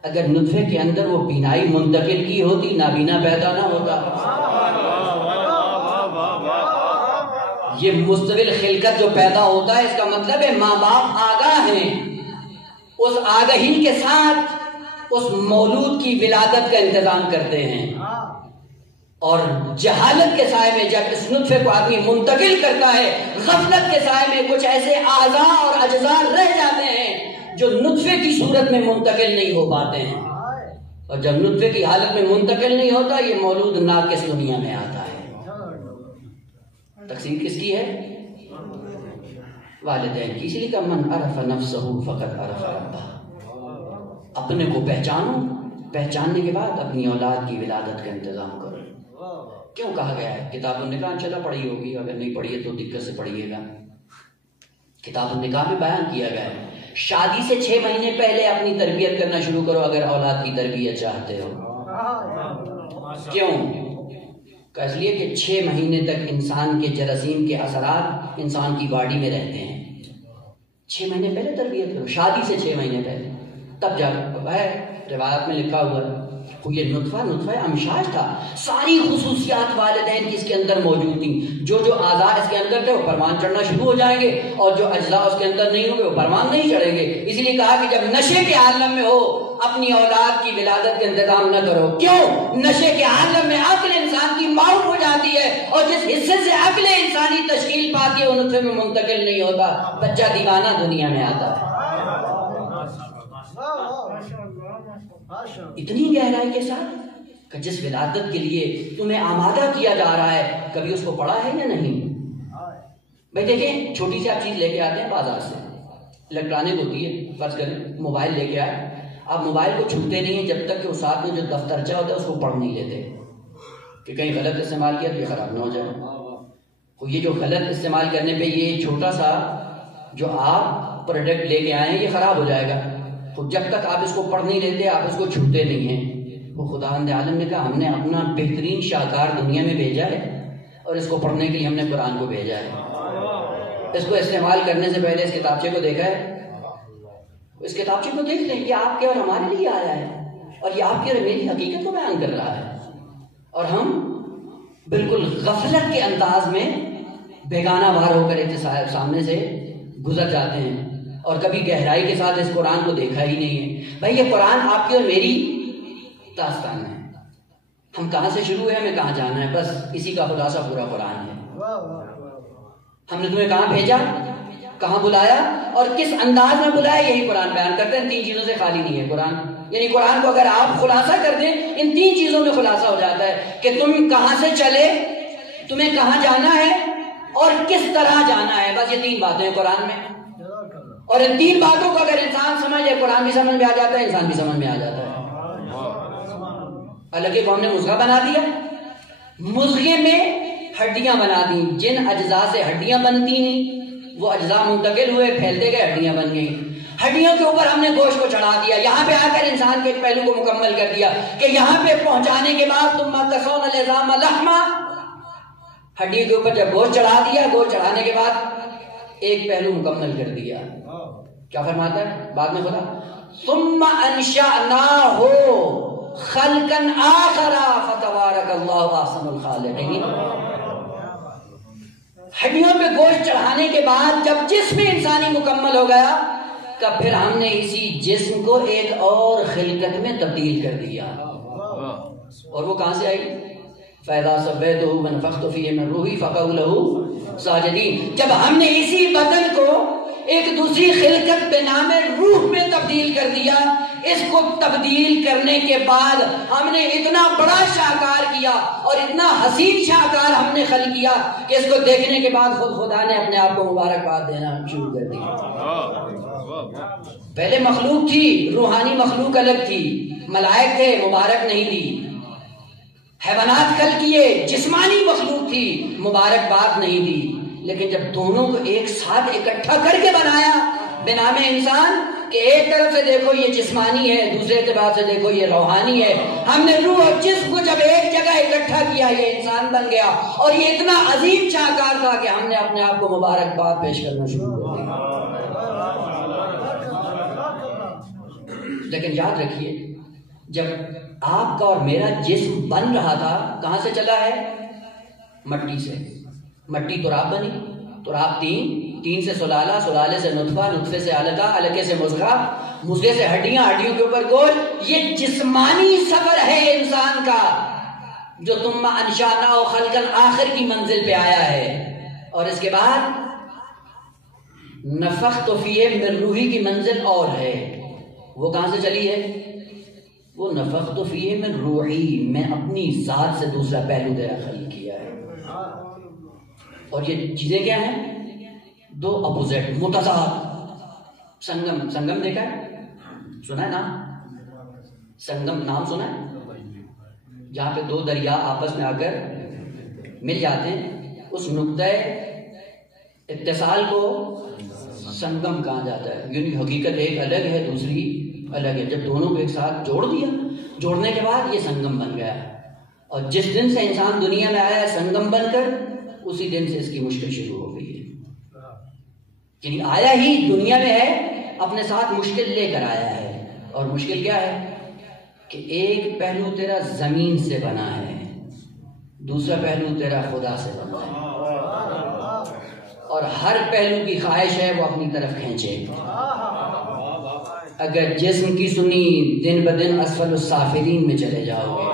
اگر نطفے کے اندر وہ بینائی منتقل کی ہوتی نابینا پیدا نہ ہوتا۔ یہ مستقل خلقت جو پیدا ہوتا ہے اس کا مطلب ہے ماں باپ آگاہ ہیں، اس آگہی کے ساتھ اس مولود کی ولادت کا انتظام کرتے ہیں، اور جہالت کے سائے میں جب اس نطفے کو آدمی منتقل کرتا ہے، غفلت کے سائے میں کچھ ایسے اعضاء اور اجزاء رہ جاتے ہیں جو نطفے کی صورت میں منتقل نہیں ہو پاتے ہیں، اور جب نطفے کی حالت میں منتقل نہیں ہوتا یہ مولود ناقص دنیا میں آتا ہے۔ تقسیم کس کی ہے؟ والدین کی۔ اسی لیے کہ من عرف نفسہ فقد عرف ربہ۔ اپنے کو پہچانو، پہچاننے کے بعد اپنی اولاد کی ولادت کا انتظام کرو۔ کیوں کہا گیا ہے؟ کتاب النکاح چلا پڑھی ہوگی، اگر نہیں پڑھی ہے تو دقت سے پڑھیے گا۔ کتاب النکاح میں بیان کیا گیا ہے شادی سے 6 مہینے پہلے اپنی تربیت کرنا شروع کرو اگر اولاد کی تربیت چاہتے ہو۔ کیوں؟ اس لیے کہ 6 مہینے تک انسان کے جراثیم کے اثرات انسان کی باڈی میں رہتے ہیں۔ 6 مہینے پہلے تربیت کرو، شادی سے 6 مہینے پہلے، تب جا ہے روایت میں لکھا ہوا ہے یہ نطفہ امشاج تھا، ساری خصوصیات والدین کی اس کے اندر موجود تھیں۔ جو اعضاء اس کے اندر تھے وہ پروان چڑھنا شروع ہو جائیں گے، اور جو اجزاء اس کے اندر نہیں ہوں گے وہ پروان نہیں چڑھیں گے۔ اسی لیے کہا کہ جب نشے کے عالم میں ہو اپنی اولاد کی ولادت کا انتظام نہ کرو۔ کیوں؟ نشے کے عالم میں عقل انسان کی معاف ہو جاتی ہے، اور جس حصے سے عقل انسانی تشکیل پاتی ہے وہ نطفے میں منتقل نہیں ہوتا، بچہ دیوانہ دنیا میں آتا ہے۔ اتنی گہرائی کے ساتھ کہ جس ولادت کے لیے تمہیں آمادہ کیا جا رہا ہے کبھی اس کو پڑھا ہے یا نہیں؟ بھائی دیکھیں، چھوٹی سی آپ چیز لے کے آتے ہیں بازار سے، الیکٹرانک ہوتی ہے، فرض کریں موبائل لے کے آئے، آپ موبائل کو چھوتے نہیں ہیں جب تک کہ وہ ساتھ میں جو دفترچہ ہوتا ہے اس کو پڑھ نہیں لیتے کہ کہیں غلط استعمال کیا تو یہ خراب نہ ہو جائے۔ تو یہ جو غلط استعمال کرنے پہ یہ چھوٹا سا جو آپ پروڈکٹ لے کے آئے ہیں یہ خراب ہو جائے گا، تو جب تک آپ اس کو پڑھ نہیں لیتے آپ اس کو چھوتے نہیں ہیں۔ وہ خداوند عالم نے کہا ہم نے اپنا بہترین شاہکار دنیا میں بھیجا ہے، اور اس کو پڑھنے کے لیے ہم نے قرآن کو بھیجا ہے۔ اس کو استعمال کرنے سے پہلے اس کتابچے کو دیکھا ہے، اس کتابچے کو دیکھ لیں، یہ آپ کے اور ہمارے لیے آیا ہے، اور یہ آپ کی اور میری حقیقت کو بیان کر رہا ہے، اور ہم بالکل غفلت کے انداز میں بیگانہ وار ہو کر سامنے سے گزر جاتے ہیں، اور کبھی گہرائی کے ساتھ اس قرآن کو دیکھا ہی نہیں ہے۔ بھائی یہ قرآن آپ کی اور میری داستان ہے، ہم کہاں سے شروع ہے ہمیں کہاں جانا ہے، بس اسی کا خلاصہ پورا قرآن ہے۔ ہم نے تمہیں کہاں بھیجا، کہاں بلایا اور کس انداز میں بلایا، یہی قرآن بیان کرتے ہیں۔ 3 چیزوں سے خالی نہیں ہے قرآن، یعنی قرآن کو اگر آپ خلاصہ کر دیں ان 3 چیزوں میں خلاصہ ہو جاتا ہے کہ تم کہاں سے چلے، تمہیں کہاں جانا ہے اور کس طرح جانا ہے، بس یہ 3 باتیں ہیں قرآن میں، اور ان 3 باتوں کو اگر انسان سمجھ جائے قرآن بھی سمجھ میں آ جاتا ہے، انسان بھی سمجھ میں آ جاتا ہے۔ الگے کو ہم نے مضغہ بنا دیا، مضغے میں ہڈیاں بنا دی، جن اجزاء سے ہڈیاں بنتی نہیں وہ اجزاء منتقل ہوئے، پھیلتے گئے، ہڈیاں بن گئی۔ ہڈیوں کے اوپر ہم نے گوشت کو چڑھا دیا، یہاں پہ آ کر انسان کے ایک پہلو کو مکمل کر دیا کہ یہاں پہ پہنچانے کے بعد تم تکسون العظام لحما، ہڈیوں کے اوپر جب گوشت چڑھا دیا، گوشت چڑھانے کے بعد ایک پہلو مکمل کر دیا۔ کیا فرماتا ہے بعد میں خدا؟ ثم انشأناہ خلقا آخر فتبارک اللہ احسن الخالقین۔ ہڈیوں پہ گوشت چڑھانے کے بعد جب جسم انسانی مکمل ہو گیا کہ پھر ہم نے اسی جسم کو ایک اور خلقت میں تبدیل کر دیا، اور وہ کہاں سے آئی؟ فَإِذَا سَوَّيْتُهُ وَنَفَخْتُ فِيهِ مِن رُوحِي فَقَعُوا لَهُ ساجدین۔ جب ہم نے اسی بدن کو ایک دوسری خلقت بے نام روح میں تبدیل کر دیا. اس کو تبدیل کرنے کے بعد ہم نے اتنا بڑا شاہکار کیا اور اتنا حسین شاہکار ہم نے خلق کیا کہ اس کو دیکھنے کے بعد خدا نے اپنے آپ کو مبارکباد دینا شروع کر دی. پہلے مخلوق تھی، روحانی مخلوق الگ تھی، ملائک تھے، مبارک نہیں دی. حیوانات خلق کیے، جسمانی مخلوق تھی، مبارکباد نہیں دی. لیکن جب دونوں کو ایک ساتھ اکٹھا کر کے بنایا بنام انسان کہ ایک طرف سے دیکھو یہ جسمانی ہے، دوسرے اعتبار سے دیکھو یہ روحانی ہے، ہم نے روح اور جسم کو جب ایک جگہ اکٹھا کیا یہ انسان بن گیا. اور یہ اتنا عظیم شاہکار تھا کہ ہم نے اپنے آپ کو مبارکباد پیش کرنا شروع کر دیا. لیکن یاد رکھیے، جب آپ کا اور میرا جسم بن رہا تھا کہاں سے چلا ہے؟ مٹی سے. مٹی تراب بنی، تراب تین سے سلالہ، سلالے سے نطفہ، نطفے سے علقہ، علقے سے مضغہ، مضغے سے ہڈیاں، ہڈیوں کے اوپر گوشت. یہ جسمانی سفر ہے انسان کا جو ثم انشأناه خلقا آخر کی منزل پہ آیا ہے. اور اس کے بعد نفخت فیہ من روحی کی منزل اور ہے. وہ کہاں سے چلی ہے؟ وہ نفخت فیہ من روحی، میں اپنی ذات سے دوسرا پہلو تیرا خلق کیا ہے. اور یہ چیزیں کیا ہیں؟ دو اپوزٹ، متضاد. سنگم دیکھا ہے؟ سنا ہے نام؟ سنگم نام سنا ہے؟ جہاں پہ دو دریا آپس میں آ کر مل جاتے ہیں، اس نقطۂ اتصال کو سنگم کہا جاتا ہے. یعنی حقیقت ایک الگ ہے، دوسری الگ ہے. جب دونوں کو ایک ساتھ جوڑ دیا، جوڑنے کے بعد یہ سنگم بن گیا. اور جس دن سے انسان دنیا میں آیا ہے سنگم بن کر، اسی دن سے اس کی مشکل شروع ہو گئی ہے. یعنی آیا ہی دنیا میں ہے، اپنے ساتھ مشکل لے کر آیا ہے. اور مشکل کیا ہے؟ کہ ایک پہلو تیرا زمین سے بنا ہے، دوسرا پہلو تیرا خدا سے بنا ہے. اور ہر پہلو کی خواہش ہے وہ اپنی طرف کھینچے. اگر جسم کی سنی دن بدن اسفل السافلین میں چلے جاؤ گے،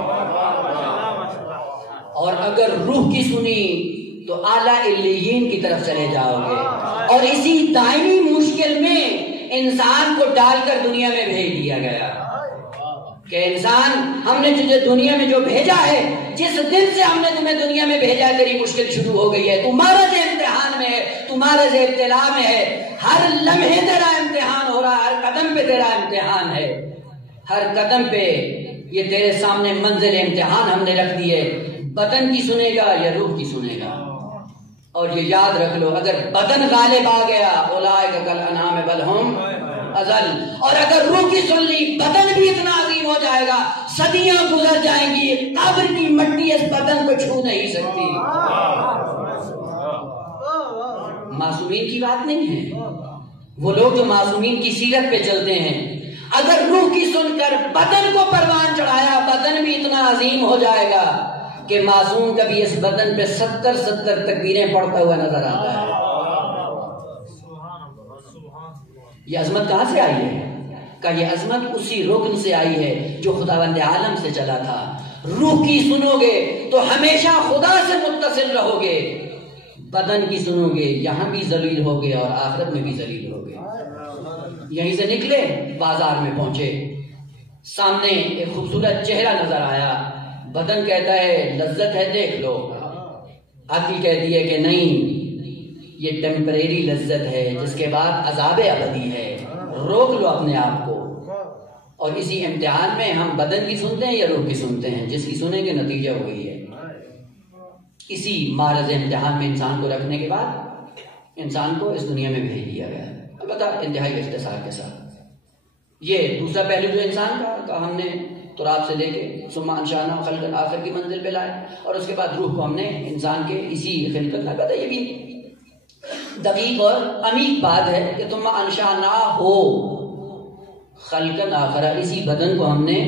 اور اگر روح کی سنی تو اعلیٰ علیین کی طرف چلے جاؤ گے. اور اسی دائمی مشکل میں انسان کو ڈال کر دنیا میں بھیج دیا گیا کہ انسان، ہم نے تجھے دنیا میں جو بھیجا ہے، جس دن سے ہم نے تمہیں دنیا میں بھیجا ہے تیری مشکل شروع ہو گئی ہے. تمہارا جو امتحان میں ہے، تمہارا جو ابتلا میں ہے، ہر لمحے تیرا امتحان ہو رہا ہے، ہر قدم پہ تیرا امتحان ہے. ہر قدم پہ یہ تیرے سامنے منزل امتحان ہم نے رکھ دی ہے. بدن کی سنے گا یا روح کی سنے گا. اور یہ یاد رکھ لو، اگر بدن غالب آ گیا اولئک کالانعام بل ہم اضل. اور اگر روح کی سن لی، بدن بھی اتنا عظیم ہو جائے گا، صدیاں گزر جائیں گی، قبر کی مٹی اس بدن کو چھو نہیں سکتی. معصومین کی بات نہیں ہے، وہ لوگ جو معصومین کی سیرت پہ چلتے ہیں. اگر روح کی سن کر بدن کو پروان چڑھایا، بدن بھی اتنا عظیم ہو جائے گا کہ معصوم کبھی اس بدن پہ 70 تکبیریں پڑھتا ہوا نظر آتا ہے. یہ عظمت کہاں سے آئی ہے؟ کہ یہ عظمت اسی رکن سے آئی ہے جو خداوند عالم سے چلا تھا. روح کی سنو گے تو ہمیشہ خدا سے متصل رہو گے، بدن کی سنو گے یہاں بھی ذلیل ہوگے اور آخرت میں بھی ذلیل ہوگے. یہیں سے نکلے، بازار میں پہنچے، سامنے ایک خوبصورت چہرہ نظر آیا. بدن کہتا ہے لذت ہے دیکھ لو، عقل کہتی ہے کہ نہیں، یہ ٹیمپریری لذت ہے جس کے بعد عذاب ابدی ہے، روک لو اپنے آپ کو. اور اسی امتحان میں ہم بدن کی سنتے ہیں یا روح کی سنتے ہیں؟ جس کی سنیں گے نتیجہ وہی ہے. اسی معرض امتحان میں انسان کو رکھنے کے بعد انسان کو اس دنیا میں بھیج دیا گیا، البتہ انتہائی اختصار کے ساتھ. یہ دوسرا پہلو جو انسان کا ہم نے تراب سے لے کے ثم انشأناه خلقا آخر کی منزل پہ لائے. اور اس کے بعد روح کو ہم نے انسان کے اسی خلقت، البتہ یہ بھی دقیق اور عمیق بات ہے کہ ثم انشأناه خلقا آخر، اسی بدن کو ہم نے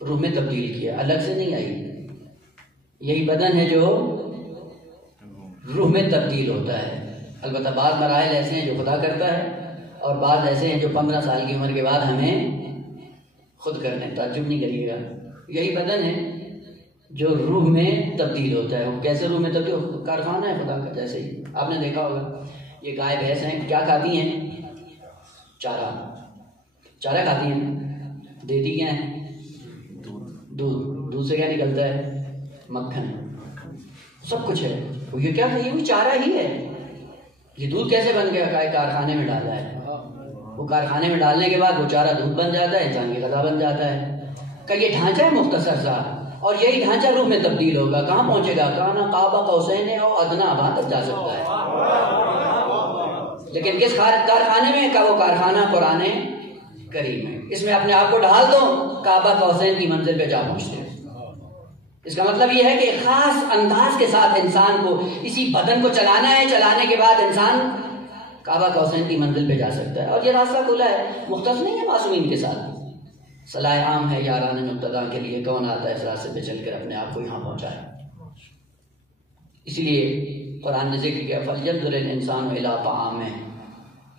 روح میں تبدیل کیا، الگ سے نہیں آئی. یہی بدن ہے جو روح میں تبدیل ہوتا ہے. البتہ بعض مراحل ایسے ہیں جو خدا کرتا ہے اور بعض ایسے ہیں جو 15 سال کی عمر کے بعد ہمیں خود کرنے. تعجب نہیں کریے گا، یہی بدن ہے جو روح میں تبدیل ہوتا ہے. وہ کیسے روح میں تبدیل؟ کارخانہ ہے خدا کا. جیسے ہی آپ نے دیکھا ہوگا یہ گائے بھینس ہیں، کیا کھاتی ہیں؟ چارہ کھاتی ہیں، دیتی کیا ہے؟ دودھ سے کیا نکلتا ہے؟ مکھن، سب کچھ ہے. یہ کیا ہے؟ یہ چارہ ہی ہے. یہ دودھ کیسے بن گیا؟ کارخانے میں ڈالا ہے. وہ کارخانے میں ڈالنے کے بعد وہ چارہ دودھ بن جاتا ہے، انسان کی غذا بن جاتا ہے. کہ یہ ڈھانچہ ہے مختصر سا، اور یہی ڈھانچہ روح میں تبدیل ہوگا. کہاں پہنچے گا؟ کانا قاب قوسین او ادنا، وہاں تک جا سکتا ہے. لیکن کس کارخانے میں؟ کا وہ کارخانہ قرآن کریم ہے. اس میں اپنے آپ کو ڈال دو، کعبہ قوسین کی منزل پہ جا پہنچتے ہیں. اس کا مطلب یہ ہے کہ خاص انداز کے ساتھ انسان کو اسی بدن کو چلانا ہے، چلانے کے بعد انسان کعبہ قوسین کی منزل پہ جا سکتا ہے. اور یہ راستہ کھلا ہے، مختص نہیں ہے معصومین کے ساتھ. صلاح عام ہے یاران مبتدا کے لیے. کون آتا ہے اس راستے پہ چل کر اپنے آپ کو یہاں پہنچائے؟ اس لیے قرآن نے ذکر کیا فَلْيَنْظُرِ الْإِنسَانُ إِلَىٰ طَعَامِهِ،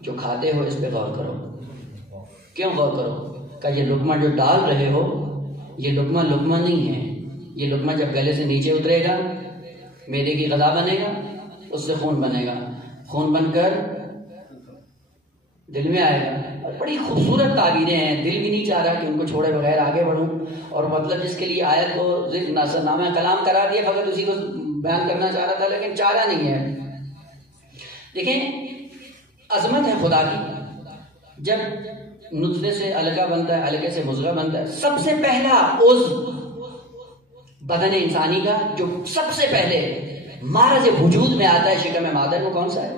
جو کھاتے ہو اس پہ غور کرو. کیوں غور کرو؟ کہ یہ لقمہ جو ڈال رہے ہو، یہ لقمہ نہیں ہے. یہ لقمہ جب گلے سے نیچے اترے گا، معدے کی غذا بنے گا، اس سے خون بنے گا، خون بن کر دل میں آئے گا. اور بڑی خوبصورت تعبیریں ہیں. دل بھی نہیں چاہ رہا کہ ان کو چھوڑے بغیر آگے بڑھوں، اور مطلب جس کے لیے آیت کو نامہ کلام کرا دیا، فقط اسی کو بیان کرنا چاہ رہا تھا، لیکن چارہ نہیں ہے. دیکھیں عظمت ہے خدا کی. جب نطفے سے علقہ بنتا ہے، علقے سے مضغہ بنتا ہے، سب سے پہلا عضو بدن انسانی کا جو سب سے پہلے معرض وجود میں آتا ہے شکم مادر میں، کون سا ہے؟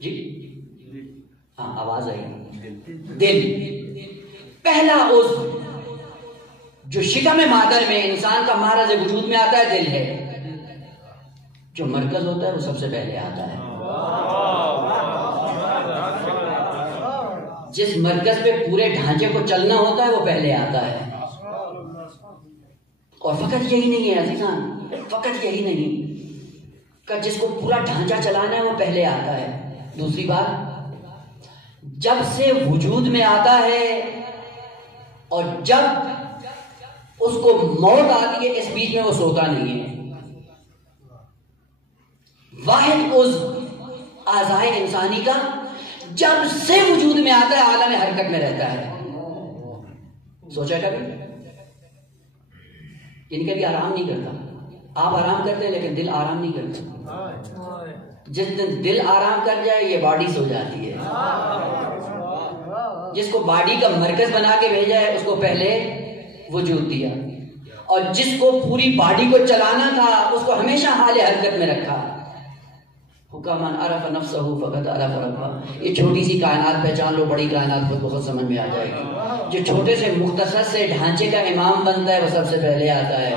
جی ہاں آواز آئی. دل. پہلا عضو جو شکم مادر میں انسان کا معرض وجود میں آتا ہے دل ہے. جو مرکز ہوتا ہے وہ سب سے پہلے آتا ہے. جس مرکز پہ پورے ڈھانچے کو چلنا ہوتا ہے وہ پہلے آتا ہے. اور فقط یہی نہیں ہے عزیزان، فقط یہی نہیں کہ جس کو پورا ڈھانچہ چلانا ہے وہ پہلے آتا ہے. دوسری بات، جب سے وجود میں آتا ہے اور جب اس کو موت آتی ہے، اس بیچ میں وہ سوتا نہیں ہے. واحد عضو اعضائے انسانی کا جب سے وجود میں آتا ہے عالم حرکت میں رہتا ہے. سوچا کبھی؟ یعنی کبھی آرام نہیں کرتا. آپ آرام کرتے ہیں لیکن دل آرام نہیں کرتا. جس دن دل آرام کر جائے یہ باڈی سو جاتی ہے. جس کو باڈی کا مرکز بنا کے بھیجا ہے اس کو پہلے وجود دیا، اور جس کو پوری باڈی کو چلانا تھا اس کو ہمیشہ حال حرکت میں رکھا. حکامن عرف نفسہ فقط عرف ربہ. یہ چھوٹی سی کائنات پہچان لو، بڑی کائنات خود بخود سمجھ میں آ جائے گی. جو چھوٹے سے مختصر سے ڈھانچے کا امام بنتا ہے وہ سب سے پہلے آتا ہے،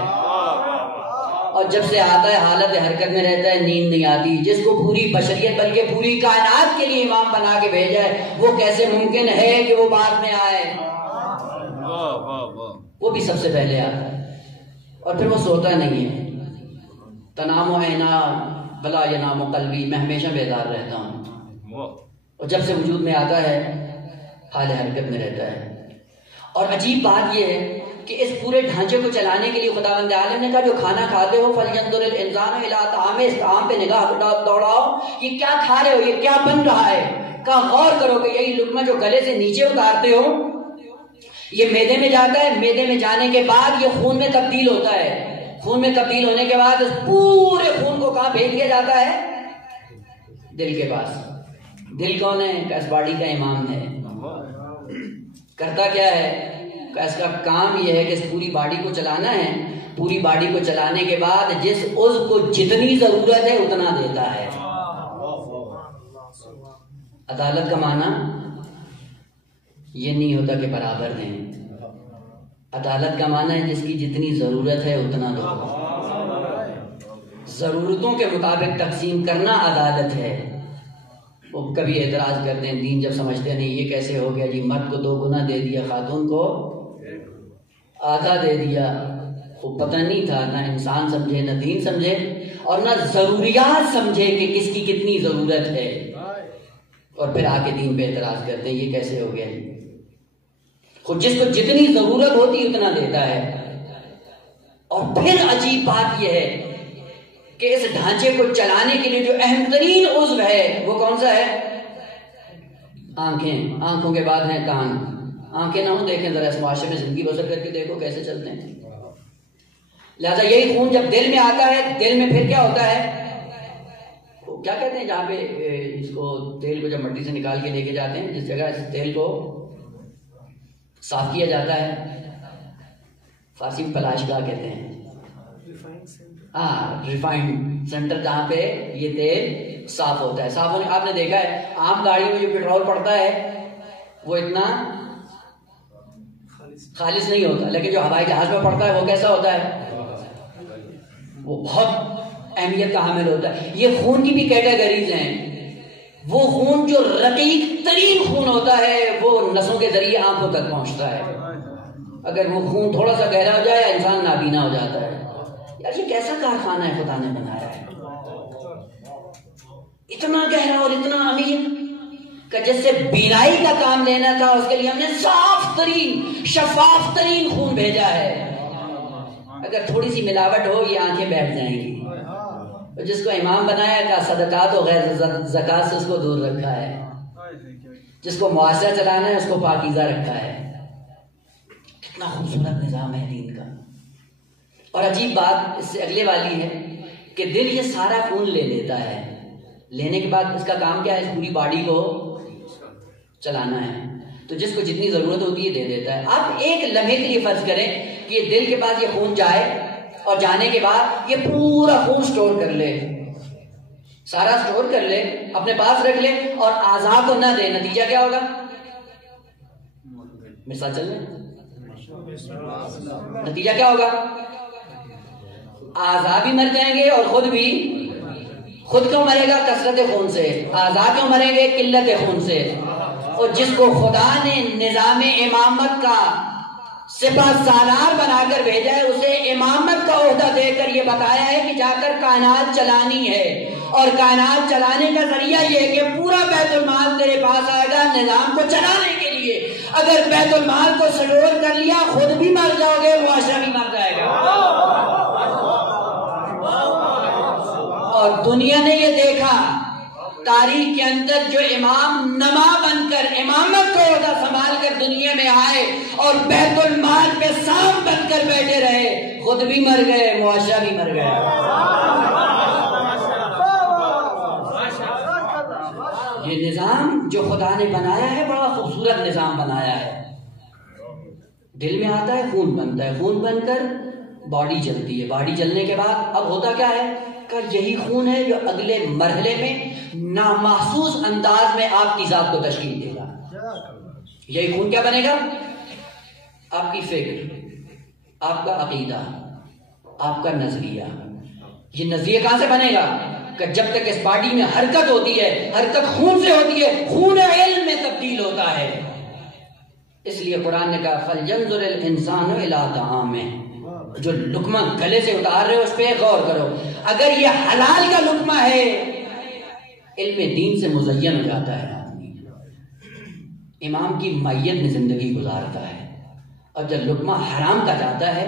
اور جب سے آتا ہے حالت حرکت میں رہتا ہے، نیند نہیں آتی. جس کو پوری بشریت بلکہ پوری کائنات کے لیے امام بنا کے بھیجا ہے وہ کیسے ممکن ہے کہ وہ بعد میں آئے؟ وہ بھی سب سے پہلے آتا ہے، اور پھر وہ سوتا نہیں ہے. تنام و عینا بلا ینام قلبی، میں ہمیشہ بیدار رہتا ہوں. اور جب سے وجود میں آتا ہے حال حرکت میں رہتا ہے. اور عجیب بات یہ ہے کہ اس پورے ڈھانچے کو چلانے کے لیے خداوند عالم نے کہا جو کھانا کھاتے ہو فَلْيَنْظُرِ الْإِنسَانُ إِلَىٰ طَعَامِهِ، اس طعام پہ نگاہ دوڑاؤ، یہ کیا کھا رہے ہو، یہ کیا بن رہا ہے. کا غور کرو کہ یہی لقمہ جو گلے سے نیچے اتارتے ہو یہ معدے میں جاتا ہے. معدے میں جانے کے بعد یہ خون میں تبدیل ہوتا ہے. خون میں تبدیل ہونے کے بعد اس پورے خون کو کہاں بھیج دیا جاتا ہے؟ دل کے پاس. دل کون ہے؟ کہ اس باڈی کا امام ہے. کرتا کیا ہے؟ کہ اس کا کام یہ ہے کہ اس پوری باڈی کو چلانا ہے. پوری باڈی کو چلانے کے بعد جس عضو کو جتنی ضرورت ہے اتنا دیتا ہے. عدالت کا معنی یہ نہیں ہوتا کہ برابر دیں. عدالت کا معنی ہے جس کی جتنی ضرورت ہے اتنا دو. ضرورتوں کے مطابق تقسیم کرنا عدالت ہے. وہ کبھی اعتراض کرتے ہیں دین جب سمجھتے ہیں نہیں یہ کیسے ہو گیا جی، مرد کو 2 گنا دے دیا، خاتون کو آدھا دے دیا. وہ پتہ نہیں تھا، نہ انسان سمجھے، نہ دین سمجھے، اور نہ ضروریات سمجھے کہ کس کی کتنی ضرورت ہے. اور پھر آ کے دین پہ اعتراض کرتے ہیں یہ کیسے ہو گیا جی. خود جس کو جتنی ضرورت ہوتی اتنا دیتا ہے. اور پھر عجیب بات یہ ہے کہ اس ڈھانچے کو چلانے کے لیے جو اہم ترین عضو ہے وہ کون سا ہے؟ آنکھیں. آنکھوں کے بعد ہیں کان. آنکھیں نہ ہوں، دیکھیں ذرا اس معاشرے میں زندگی بسر کر کے دیکھو کیسے چلتے ہیں. لہذا یہی خون جب دل میں آتا ہے، دل میں پھر کیا ہوتا ہے؟ کیا کہتے ہیں جہاں پہ اس کو تیل کو جب مٹی سے نکال کے لے کے جاتے ہیں، جس جگہ اس تیل کو صاف کیا جاتا ہے، فارسی میں پلاشگاہ کہتے ہیں. ہاں، ریفائنڈ سینٹر جہاں پہ یہ تیل صاف ہوتا ہے. صاف ہونے آپ نے دیکھا ہے عام گاڑی میں جو پیٹرول پڑتا ہے وہ اتنا خالص نہیں ہوتا، لیکن جو ہوائی جہاز میں پڑتا ہے وہ کیسا ہوتا ہے؟ وہ بہت اہمیت کا حامل ہوتا ہے. یہ خون کی بھی کیٹیگریز ہیں. وہ خون جو رقیق ترین خون ہوتا ہے وہ نسوں کے ذریعے آنکھوں تک پہنچتا ہے. اگر وہ خون تھوڑا سا گہرا ہو جائے انسان نابینا ہو جاتا ہے. یار یہ کیسا کارخانہ ہے خدا نے بنایا ہے، اتنا گہرا اور اتنا امیر کہ جس سے بینائی کا کام لینا تھا اس کے لیے ہم نے صاف ترین شفاف ترین خون بھیجا ہے. اگر تھوڑی سی ملاوٹ ہو یہ آنکھیں بیٹھ جائیں گی. جس کو امام بنایا کا صدقات و غیر زکات سے اس کو دور رکھا ہے. جس کو معاشرہ چلانا ہے اس کو پاکیزہ رکھا ہے. کتنا خوبصورت نظام ہے دین کا. اور عجیب بات اس سے اگلے والی ہے کہ دل یہ سارا خون لے لیتا ہے. لینے کے بعد اس کا کام کیا ہے؟ اس پوری باڈی کو چلانا ہے. تو جس کو جتنی ضرورت ہوتی ہے دے دیتا ہے. آپ ایک لمحے کے لیے فرض کریں کہ یہ دل کے پاس یہ خون جائے اور جانے کے بعد یہ پورا خون سٹور کر لے، سارا سٹور کر لے، اپنے پاس رکھ لے اور اعضاء کو نہ دے. نتیجہ کیا ہوگا؟ مثال چل رہے نتیجہ کیا ہوگا؟ اعضاء بھی مر جائیں گے اور خود بھی. خود کیوں مرے گا؟ کثرت خون سے. اعضاء کیوں مریں گے؟ قلت خون سے. اور جس کو خدا نے نظام امامت کا سپہ سالار بنا کر بھیجا ہے اسے امامت کا عہدہ دے کر یہ بتایا ہے کہ جا کر کائنات چلانی ہے. اور کائنات چلانے کا ذریعہ یہ ہے کہ پورا بیت المال تیرے پاس آئے گا نظام کو چلانے کے لیے. اگر بیت المال کو سٹور کر لیا خود بھی مر جاؤ گے، معاشرہ بھی مر جائے گا. اور دنیا نے یہ دیکھا تاریخ کے اندر جو امام نما بن کر امامت کو عہدہ سنبھال کر دنیا میں آئے اور بیت المال پہ سام بن کر بیٹھے رہے، خود بھی مر گئے، معاشرہ بھی مر گیا. یہ نظام جو خدا نے بنایا ہے بڑا خوبصورت نظام بنایا ہے. دل میں آتا ہے خون بنتا ہے، خون بن کر باڈی چلتی ہے. باڈی چلنے کے بعد اب ہوتا کیا ہے کہ یہی خون ہے جو اگلے مرحلے میں نامحسوس انداز میں آپ کی ذات کو تشکیل دے گا. یہی خون کیا بنے گا؟ آپ کی فکر، آپ کا عقیدہ، آپ کا نظریہ. یہ نظریہ کہاں سے بنے گا؟ کہ جب تک اس باڈی میں حرکت ہوتی ہے، حرکت خون سے ہوتی ہے، خون علم میں تبدیل ہوتا ہے. اس لیے قرآن نے کہا فَلْيَنظُرِ الْإِنسَانُ إِلَىٰ طَعَامِهِ. جو لقمہ گلے سے اتار رہے ہو اس پہ غور کرو. اگر یہ حلال کا لقمہ ہے علم دین سے مزین ہو جاتا ہے آدمی. امام کی معیت میں زندگی گزارتا ہے. اور جب لقمہ حرام کا جاتا ہے،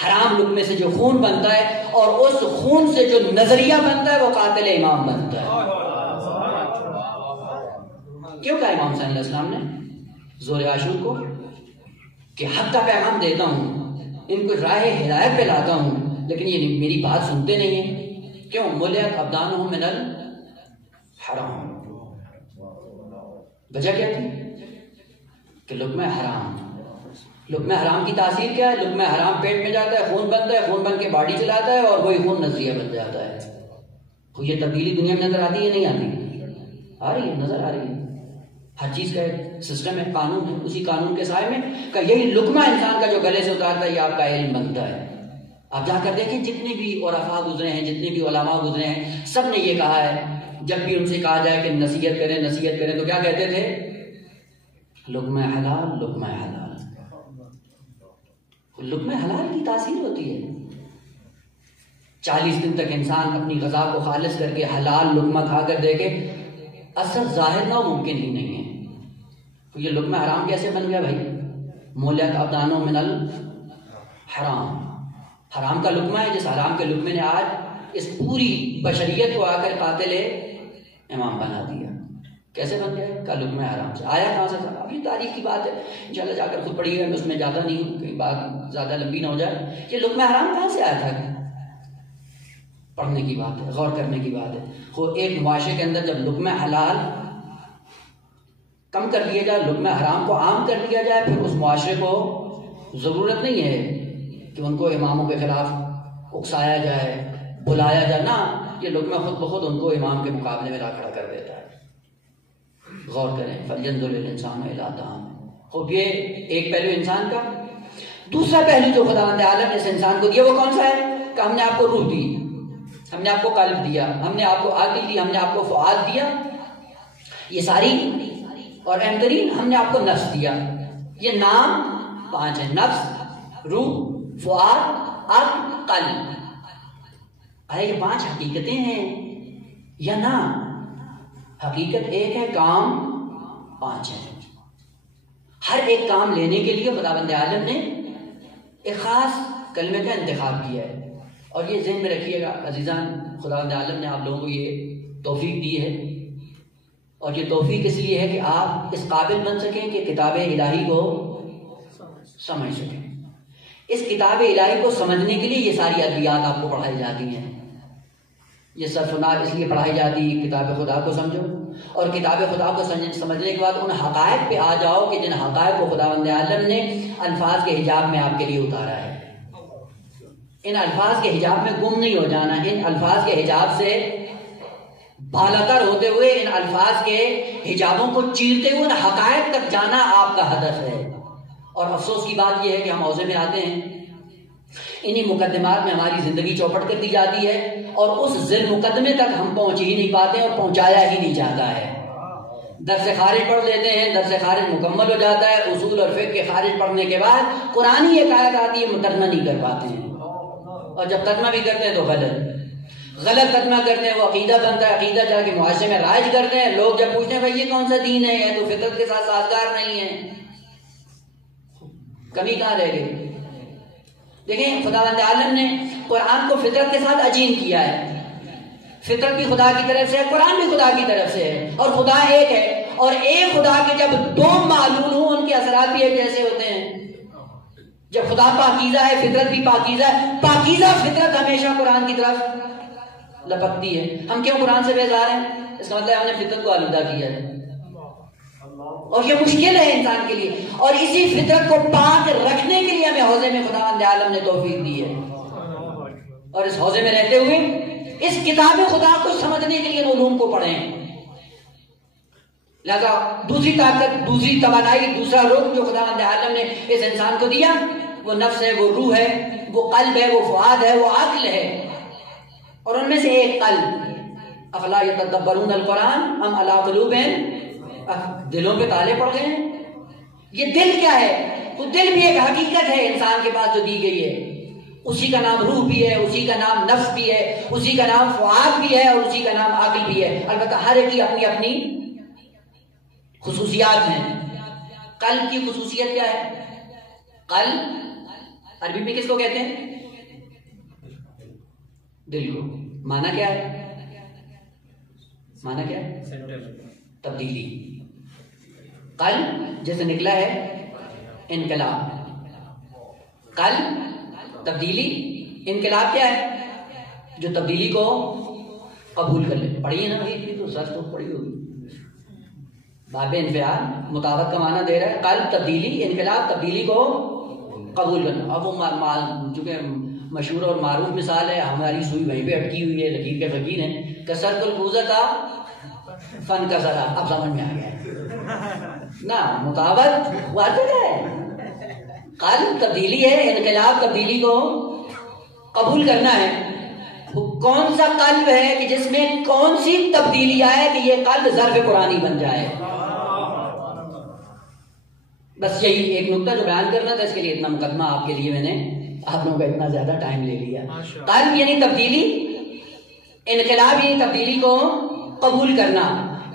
حرام لقمے سے جو خون بنتا ہے اور اس خون سے جو نظریہ بنتا ہے وہ قاتل امام بنتا ہے. کیوں کہا امام صلی اللہ علیہ وسلم نے زور عاشور کو کہ حق کا پیغام دیتا ہوں، ان کو راہ ہدایت پہ لاتا ہوں، لیکن یہ میری بات سنتے نہیں ہیں. کیوں؟ ملیت ابدانہم من الحرام. وجہ کیا تھی؟ کہ لقمہ حرام. لقمہ حرام کی تاثیر کیا ہے؟ لقمہ حرام پیٹ میں جاتا ہے، خون بنتا ہے، خون بن کے باڈی چلاتا ہے اور وہی خون نظریہ بن جاتا ہے. تو یہ تبدیلی دنیا میں نظر آتی ہے نہیں آتی؟ آ رہی ہے، نظر آ رہی ہے. ہر چیز کا ایک سسٹم ہے، قانون ہے. اسی قانون کے سائے میں کہ یہی لقمہ انسان کا جو گلے سے اتارتا ہے یہ آپ کا علم بنتا ہے. آپ جا کر دیکھیں جتنے بھی عرفاء گزرے ہیں، جتنے بھی علماء گزرے ہیں، سب نے یہ کہا ہے. جب بھی ان سے کہا جائے کہ نصیحت کریں نصیحت کریں تو کیا کہتے تھے؟ لقمہ حلال، لقمہ حلال. لقمہ حلال کی تاثیر ہوتی ہے. 40 دن تک انسان اپنی غذا کو خالص کر کے حلال لقمہ کھا کر دیکھے، اثر ظاہر نہ ممکن ہی نہیں ہے. تو یہ لقمہ حرام کیسے بن گیا بھائی؟ مولیت ابدانو من الحرام. حرام کا لقمہ ہے. جس حرام کے لقمے نے آج اس پوری بشریت کو آ کر قاتل امام بنا دیا. کیسے بن گیا؟ کا لقمہ حرام سے. آیا کہاں سے تھا؟ ابھی تاریخ کی بات ہے، انشاءاللہ جا کر خود پڑھیے گا، میں اس میں جاتا نہیں ہوں، کہیں بات زیادہ لمبی نہ ہو جائے. یہ لقمہ حرام کہاں سے آیا تھا؟ پڑھنے کی بات ہے، غور کرنے کی بات ہے. وہ ایک معاشرے کے اندر جب لقمہ حلال کم کر دیا جائے، لقمہ حرام کو عام کر دیا جائے، پھر اس معاشرے کو ضرورت نہیں ہے کہ ان کو اماموں کے خلاف اکسایا جائے، بلایا جائے. نا، یہ لقمہ خود بخود ان کو امام کے مقابلے میں لا کھڑا کر دیتا ہے. غور کریں. فَلْيَنْظُرِ الْإِنسَانُ إِلَىٰ طَعَامِهِ. خوب، یہ ایک پہلو انسان کا. دوسرا پہلو جو خداوند عالم نے اس انسان کو دیا وہ کون سا ہے؟ کہ ہم نے آپ کو روح دی، ہم نے آپ کو قلب دیا، ہم نے آپ کو عقل دی، ہم نے آپ کو فؤاد دیا. یہ ساری، اور اہم ترین ہم نے آپ کو نفس دیا. یہ نام 5 ہیں: نفس، روح، فؤاد، عقل، قلب. آیا یہ 5 حقیقتیں ہیں یا نہ؟ حقیقت ایک ہے، کام 5 ہیں. ہر ایک کام لینے کے لیے خداوند عالم نے ایک خاص کلمے کا انتخاب کیا ہے. اور یہ ذہن میں رکھیے گا عزیزان، خداوند عالم نے آپ لوگوں کو یہ توفیق دی ہے، اور یہ توفیق اس لیے ہے کہ آپ اس قابل بن سکیں کہ کتاب الہی کو سمجھ سکیں. اس کتاب الہی کو سمجھنے کے لیے یہ ساری ادویات آپ کو پڑھائی جاتی ہیں. یہ صرف اس لیے پڑھائی جاتی ہے کتاب خدا کو سمجھو، اور کتاب خدا کو سمجھنے کے بعد ان حقائق پہ آ جاؤ کہ جن حقائق کو خداوند عالم نے الفاظ کے حجاب میں آپ کے لیے اتارا ہے. ان الفاظ کے حجاب میں گم نہیں ہو جانا، ان الفاظ کے حجاب سے بالاتر ہوتے ہوئے، ان الفاظ کے حجابوں کو چیرتے ہوئے ان حقائق تک جانا آپ کا ہدف ہے. اور افسوس کی بات یہ ہے کہ ہم حوزے میں آتے ہیں، انہی مقدمات میں ہماری زندگی چوپٹ کر دی جاتی ہے، اور اس ذیل مقدمے تک ہم پہنچ ہی نہیں پاتے اور پہنچایا ہی نہیں جاتا ہے. درس خارج پڑھ لیتے ہیں، درس خارج مکمل ہو جاتا ہے، اصول اور فقہ کے خارج پڑھنے کے بعد قرآن ہی ایک آیت آتی ہے، ترجمہ نہیں کر پاتے ہیں. اور جب ترجمہ بھی کرتے ہیں تو غلط ترجمہ کرتے ہیں. وہ عقیدہ بنتا ہے، عقیدہ جا کے معاشرے میں رائج کرتے ہیں. لوگ جب پوچھتے ہیں بھائی یہ کون سا دین ہے، یہ تو فطرت کے ساتھ سازگار نہیں ہے. کمی کہاں رہ گئی؟ دیکھیں، خداوند عالم نے قرآن کو فطرت کے ساتھ عجین کیا ہے. فطرت بھی خدا کی طرف سے ہے، قرآن بھی خدا کی طرف سے ہے، اور خدا ایک ہے. اور ایک خدا کے جب 2 معلوم ہوں، ان کے اثرات بھی ایک جیسے ہوتے ہیں. جب خدا پاکیزہ ہے، فطرت بھی پاکیزہ ہے. پاکیزہ فطرت ہمیشہ قرآن کی طرف لپکتی ہے. ہم کیوں قرآن سے بیزار ہیں؟ اس کا مطلب ہم نے فطرت کو آلودہ کیا ہے، اور یہ مشکل ہے انسان کے لیے. اور اسی فطرت کو پاک رکھنے کے لیے ہمیں حوزے میں خداوند عالم نے توفیق دی ہے. اور اس حوزے میں رہتے ہوئے اس کتاب خدا کو سمجھنے کے لیے علوم کو پڑھیں. لہذا دوسری طاقت، دوسری توانائی، دوسرا رخ جو خداوند عالم نے اس انسان کو دیا وہ نفس ہے، وہ روح ہے، وہ قلب ہے، وہ فؤاد ہے، وہ عقل ہے. اور ان میں سے ایک قلب. افلا یتدبرون القرآن ام علی قلوب، دلوں پہ تالے پڑ گئے ہیں. یہ دل کیا ہے؟ تو دل بھی ایک حقیقت ہے انسان کے پاس جو دی گئی ہے. اسی کا نام روح بھی ہے، اسی کا نام نفس بھی ہے، اسی کا نام فؤاد بھی ہے، اور اسی کا نام عقل بھی ہے. البتہ ہر ایک کی اپنی اپنی خصوصیات ہیں. قلب کی خصوصیت کیا ہے؟ قلب عربی میں کس کو کہتے ہیں؟ دل کو. معنی کیا ہے؟ معنی کیا ہے؟ تبدیلی. قلب جیسے نکلا ہے انقلاب، قلب تبدیلی. انقلاب کیا ہے؟ جو تبدیلی کو قبول کر لے. پڑھیے نا بھائی، تو سچ تو پڑھی ہوگی. باب انفعال مطابق کا معنی دے رہا ہے. قلب تبدیلی، انقلاب تبدیلی کو قبول کرنا. اب وہ چونکہ مشہور اور معروف مثال ہے، ہماری سوئی وہیں پہ اٹکی ہوئی ہے، لکیر کے فقیر ہیں. کسرت القوزہ تھا فن کا ذرا، اب سمجھ میں آ گیا نا. مطابق واضح ہے. قلب تبدیلی ہے، انقلاب تبدیلی کو قبول کرنا ہے. کون سا قلب ہے کہ جس میں کون سی تبدیلی آئے کہ یہ قلب ظرف قرآنی بن جائے. بس یہی ایک نقطہ جو بیان کرنا تھا، اس کے لیے اتنا مقدمہ آپ کے لیے میں نے آپ لوگوں کا اتنا زیادہ ٹائم لے لیا. قلب یعنی تبدیلی، انقلاب یعنی تبدیلی کو قبول کرنا.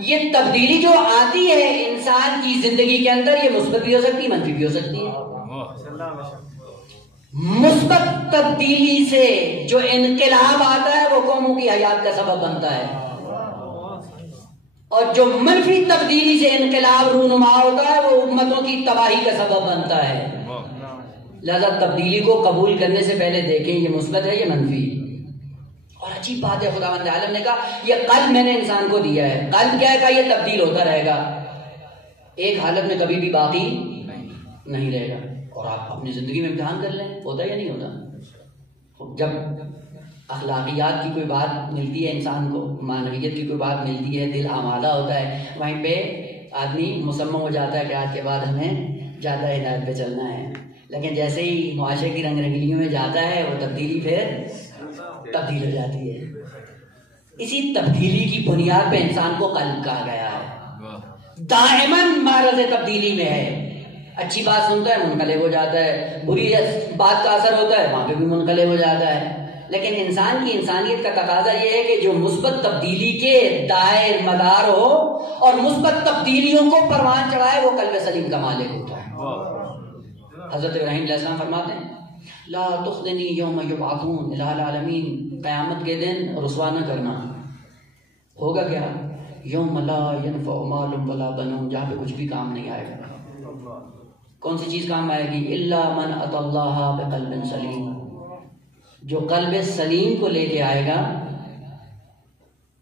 یہ تبدیلی جو آتی ہے انسان کی زندگی کے اندر، یہ مثبت بھی ہو سکتی ہے، منفی بھی ہو سکتی ہے. مثبت تبدیلی سے جو انقلاب آتا ہے وہ قوموں کی حیات کا سبب بنتا ہے، اور جو منفی تبدیلی سے انقلاب رونما ہوتا ہے وہ امتوں کی تباہی کا سبب بنتا ہے۔ لہذا تبدیلی کو قبول کرنے سے پہلے دیکھیں یہ مثبت ہے یا منفی۔ اور عجیب بات ہے، خداوند عالم نے کہا یہ قلب میں نے انسان کو دیا ہے، قلب کیا ہے؟ کہا یہ تبدیل ہوتا رہے گا، ایک حالت میں کبھی بھی باقی نہیں رہے گا۔ اور آپ اپنی زندگی میں امتحان کر لیں، ہوتا یا نہیں ہوتا؟ جب اخلاقیات کی کوئی بات ملتی ہے انسان کو، معنویت کی کوئی بات ملتی ہے، دل آمادہ ہوتا ہے، وہیں پہ آدمی مصمم ہو جاتا ہے کہ آج کے بعد ہمیں زیادہ ہدایت پہ چلنا ہے۔ لیکن جیسے ہی معاشرے کی رنگ رنگلیوں میں جاتا ہے وہ تبدیلی پھر تبدیل ہو جاتی ہے۔ اسی تبدیلی کی بنیاد پہ انسان کو قلب کہا گیا ہے، دائماً معرض تبدیلی میں ہے۔ اچھی بات سنتا ہے منقلب ہو جاتا ہے، بری بات کا اثر ہوتا ہے وہاں پہ بھی منقلب ہو جاتا ہے۔ لیکن انسان کی انسانیت کا تقاضا یہ ہے کہ جو مثبت تبدیلی کے دائر مدار ہو اور مثبت تبدیلیوں کو پروان چڑھائے وہ قلب سلیم کا مالک ہوتا ہے۔ حضرت ابراہیم علیہ السلام فرماتے ہیں لا تخزنی یوم یبعثون، الہ العالمین قیامت کے دن رسوا نہ کرنا۔ ہوگا کیا؟ یوم لا ینفع مال ولا بنون، جہاں پہ کچھ بھی کام نہیں آئے گا۔ کون سی چیز کام آئے گی؟ الا من اتى اللہ بقلب سلیم، جو قلب سلیم کو لے کے آئے گا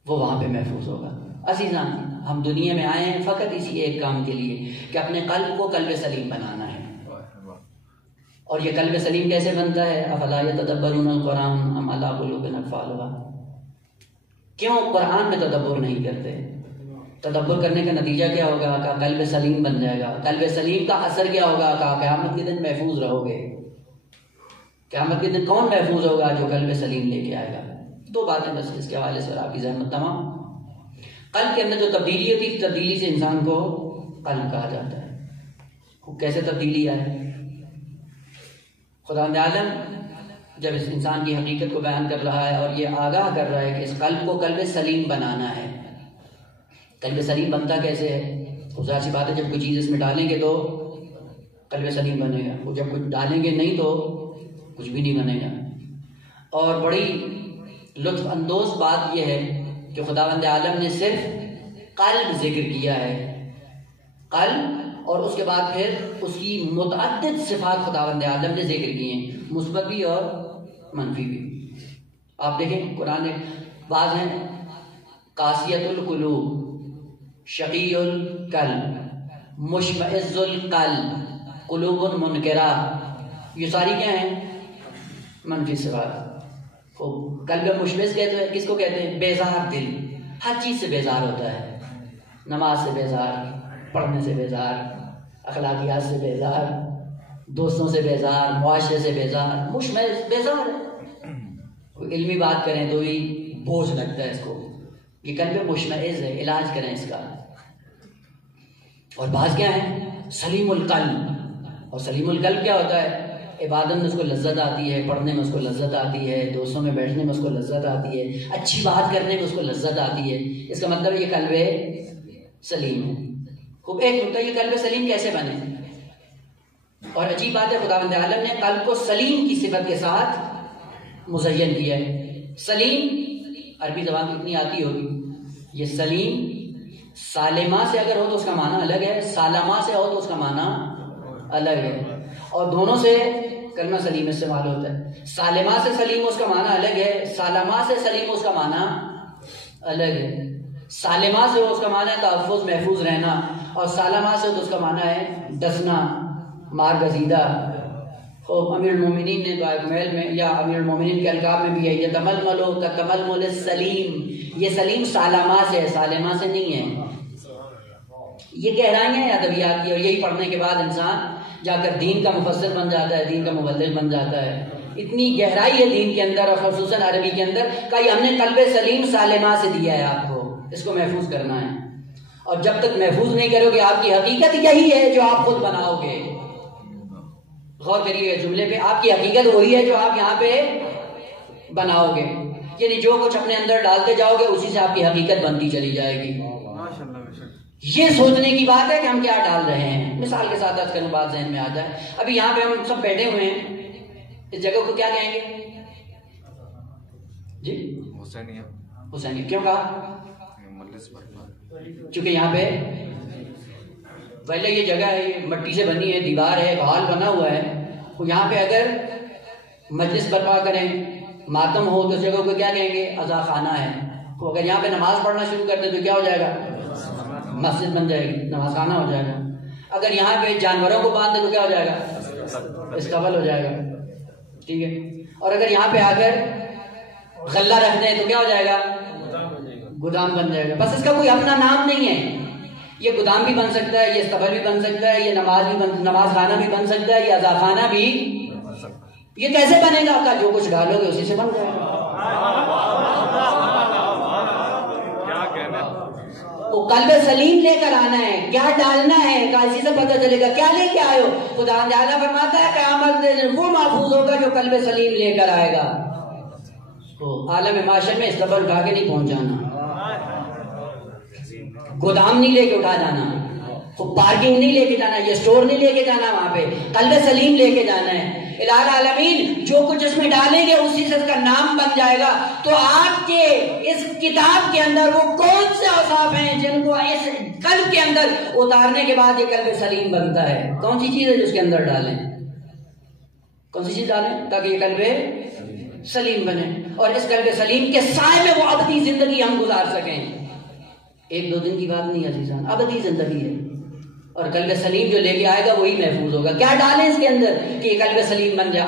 وہ وہاں پہ محفوظ ہوگا۔ عزیزان ہم دنیا میں آئے ہیں فقط اسی ایک کام کے لیے کہ اپنے قلب کو قلب سلیم بنانا ہے۔ اور یہ قلب سلیم کیسے بنتا ہے؟ افلا یتدبرون القرآن ام علی قلوب اقفالها، کیوں قرآن میں تدبر نہیں کرتے؟ تدبر کرنے کا نتیجہ کیا ہوگا؟ کہ قلب سلیم بن جائے گا۔ قلب سلیم کا اثر کیا ہوگا؟ کہ قیامت کے دن محفوظ رہو گے۔ قیامت کے دن کون محفوظ ہوگا؟ جو قلب سلیم لے کے آئے گا۔ دو باتیں بس اس کے حوالے سے آپ کی ذہن تمام۔ قلب کے اندر جو تبدیلی ہوتی ہے، تبدیلی سے انسان کو قلب کہا جاتا ہے۔ کیسے تبدیلی آئے؟ خداوند عالم جب اس انسان کی حقیقت کو بیان کر رہا ہے اور یہ آگاہ کر رہا ہے کہ اس قلب کو قلب سلیم بنانا ہے۔ قلب سلیم بنتا کیسے ہے؟ ظاہر سی بات ہے جب کوئی چیز اس میں ڈالیں گے تو قلب سلیم بنے گا، وہ جب کچھ ڈالیں گے نہیں تو کچھ بھی نہیں بنے گا۔ اور بڑی لطف اندوز بات یہ ہے کہ خداوند عالم نے صرف قلب ذکر کیا ہے، قلب، اور اس کے بعد پھر اس کی متعدد صفات خداوند عالم نے ذکر کی ہیں، مثبت بھی اور منفی بھی۔ آپ دیکھیں قرآن بعض ہیں قاسیۃ القلوب، شقی القلب، مشمئز القلب، قلوب منکرہ، یہ ساری کیا ہیں؟ منفی صفات۔ خوب، قلب مشمئز کہتے ہیں کس کو کہتے ہیں؟ بیزار دل، ہر چیز سے بیزار ہوتا ہے، نماز سے بیزار، پڑھنے سے بیزار، اخلاقیات سے بیزار، دوستوں سے بیزار، معاشرے سے بیزار، مشمئز بیزار ہے۔ کوئی علمی بات کریں تو ہی بوجھ لگتا ہے اس کو، یہ قلب مشمئز ہے، علاج کریں اس کا۔ اور بعض کیا ہیں؟ سلیم القلب، اور سلیم القلب کیا ہوتا ہے؟ عبادت میں اس کو لذت آتی ہے، پڑھنے میں اس کو لذت آتی ہے، دوستوں میں بیٹھنے میں اس کو لذت آتی ہے، اچھی بات کرنے میں اس کو لذت آتی ہے۔ اس کا مطلب یہ قلب سلیم ہے۔ خوب، ایک نکتہ، یہ قلب سلیم کیسے بنے؟ اور عجیب بات ہے خداوند عالم نے قلب کو سلیم کی صفت کے ساتھ مزین کیا ہے۔ سلیم عربی زبان میں اتنی آتی ہوگی، یہ سلیم سالمہ سے اگر ہو تو اس کا معنی الگ ہے، سالمہ سے ہو تو اس کا معنی الگ ہے، اور دونوں سے کلمہ سلیم استعمال ہوتا ہے۔ سالمہ سے سلیم اس کا معنی الگ ہے، سالمہ سے سلیم اس کا معنی الگ ہے۔ سالمہ سے اس کا معنی ہے تحفظ، محفوظ رہنا، اور سالمہ سے تو اس کا معنی ہے ڈسنا، مارگزیدہ۔ خوب، امیر المومنین نے دعائے کمیل میں یا امیر المومنین کے القاب میں بھی ہے یتململو کتململ السلیم، یہ سلیم سالمہ سے ہے، سالمہ سے نہیں ہے۔ یہ گہرائیاں ہیں ادبیات کی، اور یہی پڑھنے کے بعد انسان جا کر دین کا مفسر بن جاتا ہے، دین کا مبلغ بن جاتا ہے۔ اتنی گہرائی ہے دین کے اندر، اور خصوصاً عربی کے اندر، کہ ہم نے قلب سلیم سالمہ سے دیا ہے آپ کو، اس کو محفوظ کرنا ہے۔ اور جب تک محفوظ نہیں کرو گے، آپ کی حقیقت یہی ہے جو آپ خود بناؤ گے۔ غور کریے جملے پہ، آپ کی حقیقت وہی ہے جو آپ یہاں پہ بناؤ گے، یعنی جو کچھ اپنے اندر ڈالتے جاؤ گے اسی سے آپ کی حقیقت بنتی چلی جائے گی۔ یہ سوچنے کی بات ہے کہ ہم کیا ڈال رہے ہیں۔ مثال کے ساتھ عرض کروں، بات ذہن میں آ جائے، ابھی یہاں پہ ہم سب بیٹھے ہوئے ہیں، اس جگہ کو کیا کہیں گے جی؟ حسینیہ. کیوں کہا؟ چونکہ یہاں پہ پہلے یہ جگہ ہے، یہ مٹی سے بنی ہے، دیوار ہے، ہال بنا ہوا ہے. تو یہاں پہ اگر مجلس برپا کریں، ماتم ہو، تو اس جگہ کو کیا کہیں گے؟ عزا خانہ ہے. تو اگر یہاں پہ نماز پڑھنا شروع کر دیں تو کیا ہو جائے گا؟ مسجد بن جائے گی، نماز خانہ ہو جائے گا. اگر یہاں پہ جانوروں کو باندھ دیں تو کیا ہو جائے گا؟ استقبال ہو جائے گا. ٹھیک ہے. اور اگر یہاں پہ آ کر غلہ رکھ دیں تو کیا ہو جائے گا؟ گودام بن جائے گا. بس اس کا کوئی اپنا نام نہیں ہے. یہ گودام بھی بن سکتا ہے، یہ استقبال بھی بن سکتا ہے، یہ نماز خانہ بھی بن سکتا ہے، یہ عزا خانہ بھی. یہ کیسے بنے گا؟ کا جو کچھ ڈالو گے اسی سے بن جائے گا. وہ قلب سلیم لے کر آنا ہے. کیا ڈالنا ہے اسی سے پتہ چلے گا. کیا لے کے آئے ہو؟ خدا تعالیٰ فرماتا ہے قیامت دن وہ محفوظ ہوگا جو قلب سلیم لے کر آئے گا. تو عالم معاشر میں استقبال اٹھا کے نہیں پہنچ جانا، گودام نہیں لے کے اٹھا جانا، پارکنگ نہیں لے کے جانا، یہ اسٹور نہیں لے کے جانا. وہاں پہ قلب سلیم لے کے جانا ہے. الہ العالمین جو کچھ اس میں ڈالیں گے اسی سے اس کا نام بن جائے گا. تو آپ کے اس کتاب کے اندر وہ کون سے اوصاف ہیں جن کو اس قلب کے اندر اتارنے کے بعد یہ قلب سلیم بنتا ہے؟ کون سی چیز ہے جو اس کے اندر ڈالیں؟ کون سی چیز ڈالیں تاکہ یہ قلب سلیم بنے اور اس قلب سلیم کے سائے میں وہ ابدی زندگی ہم گزار سکیں. ایک دو دن کی بات نہیں عزیزان، ابدی زندگی ہے. اور قلب سلیم جو لے کے آئے گا وہی محفوظ ہوگا. کیا ڈالیں اس کے اندر کہ یہ قلب سلیم بن جائے؟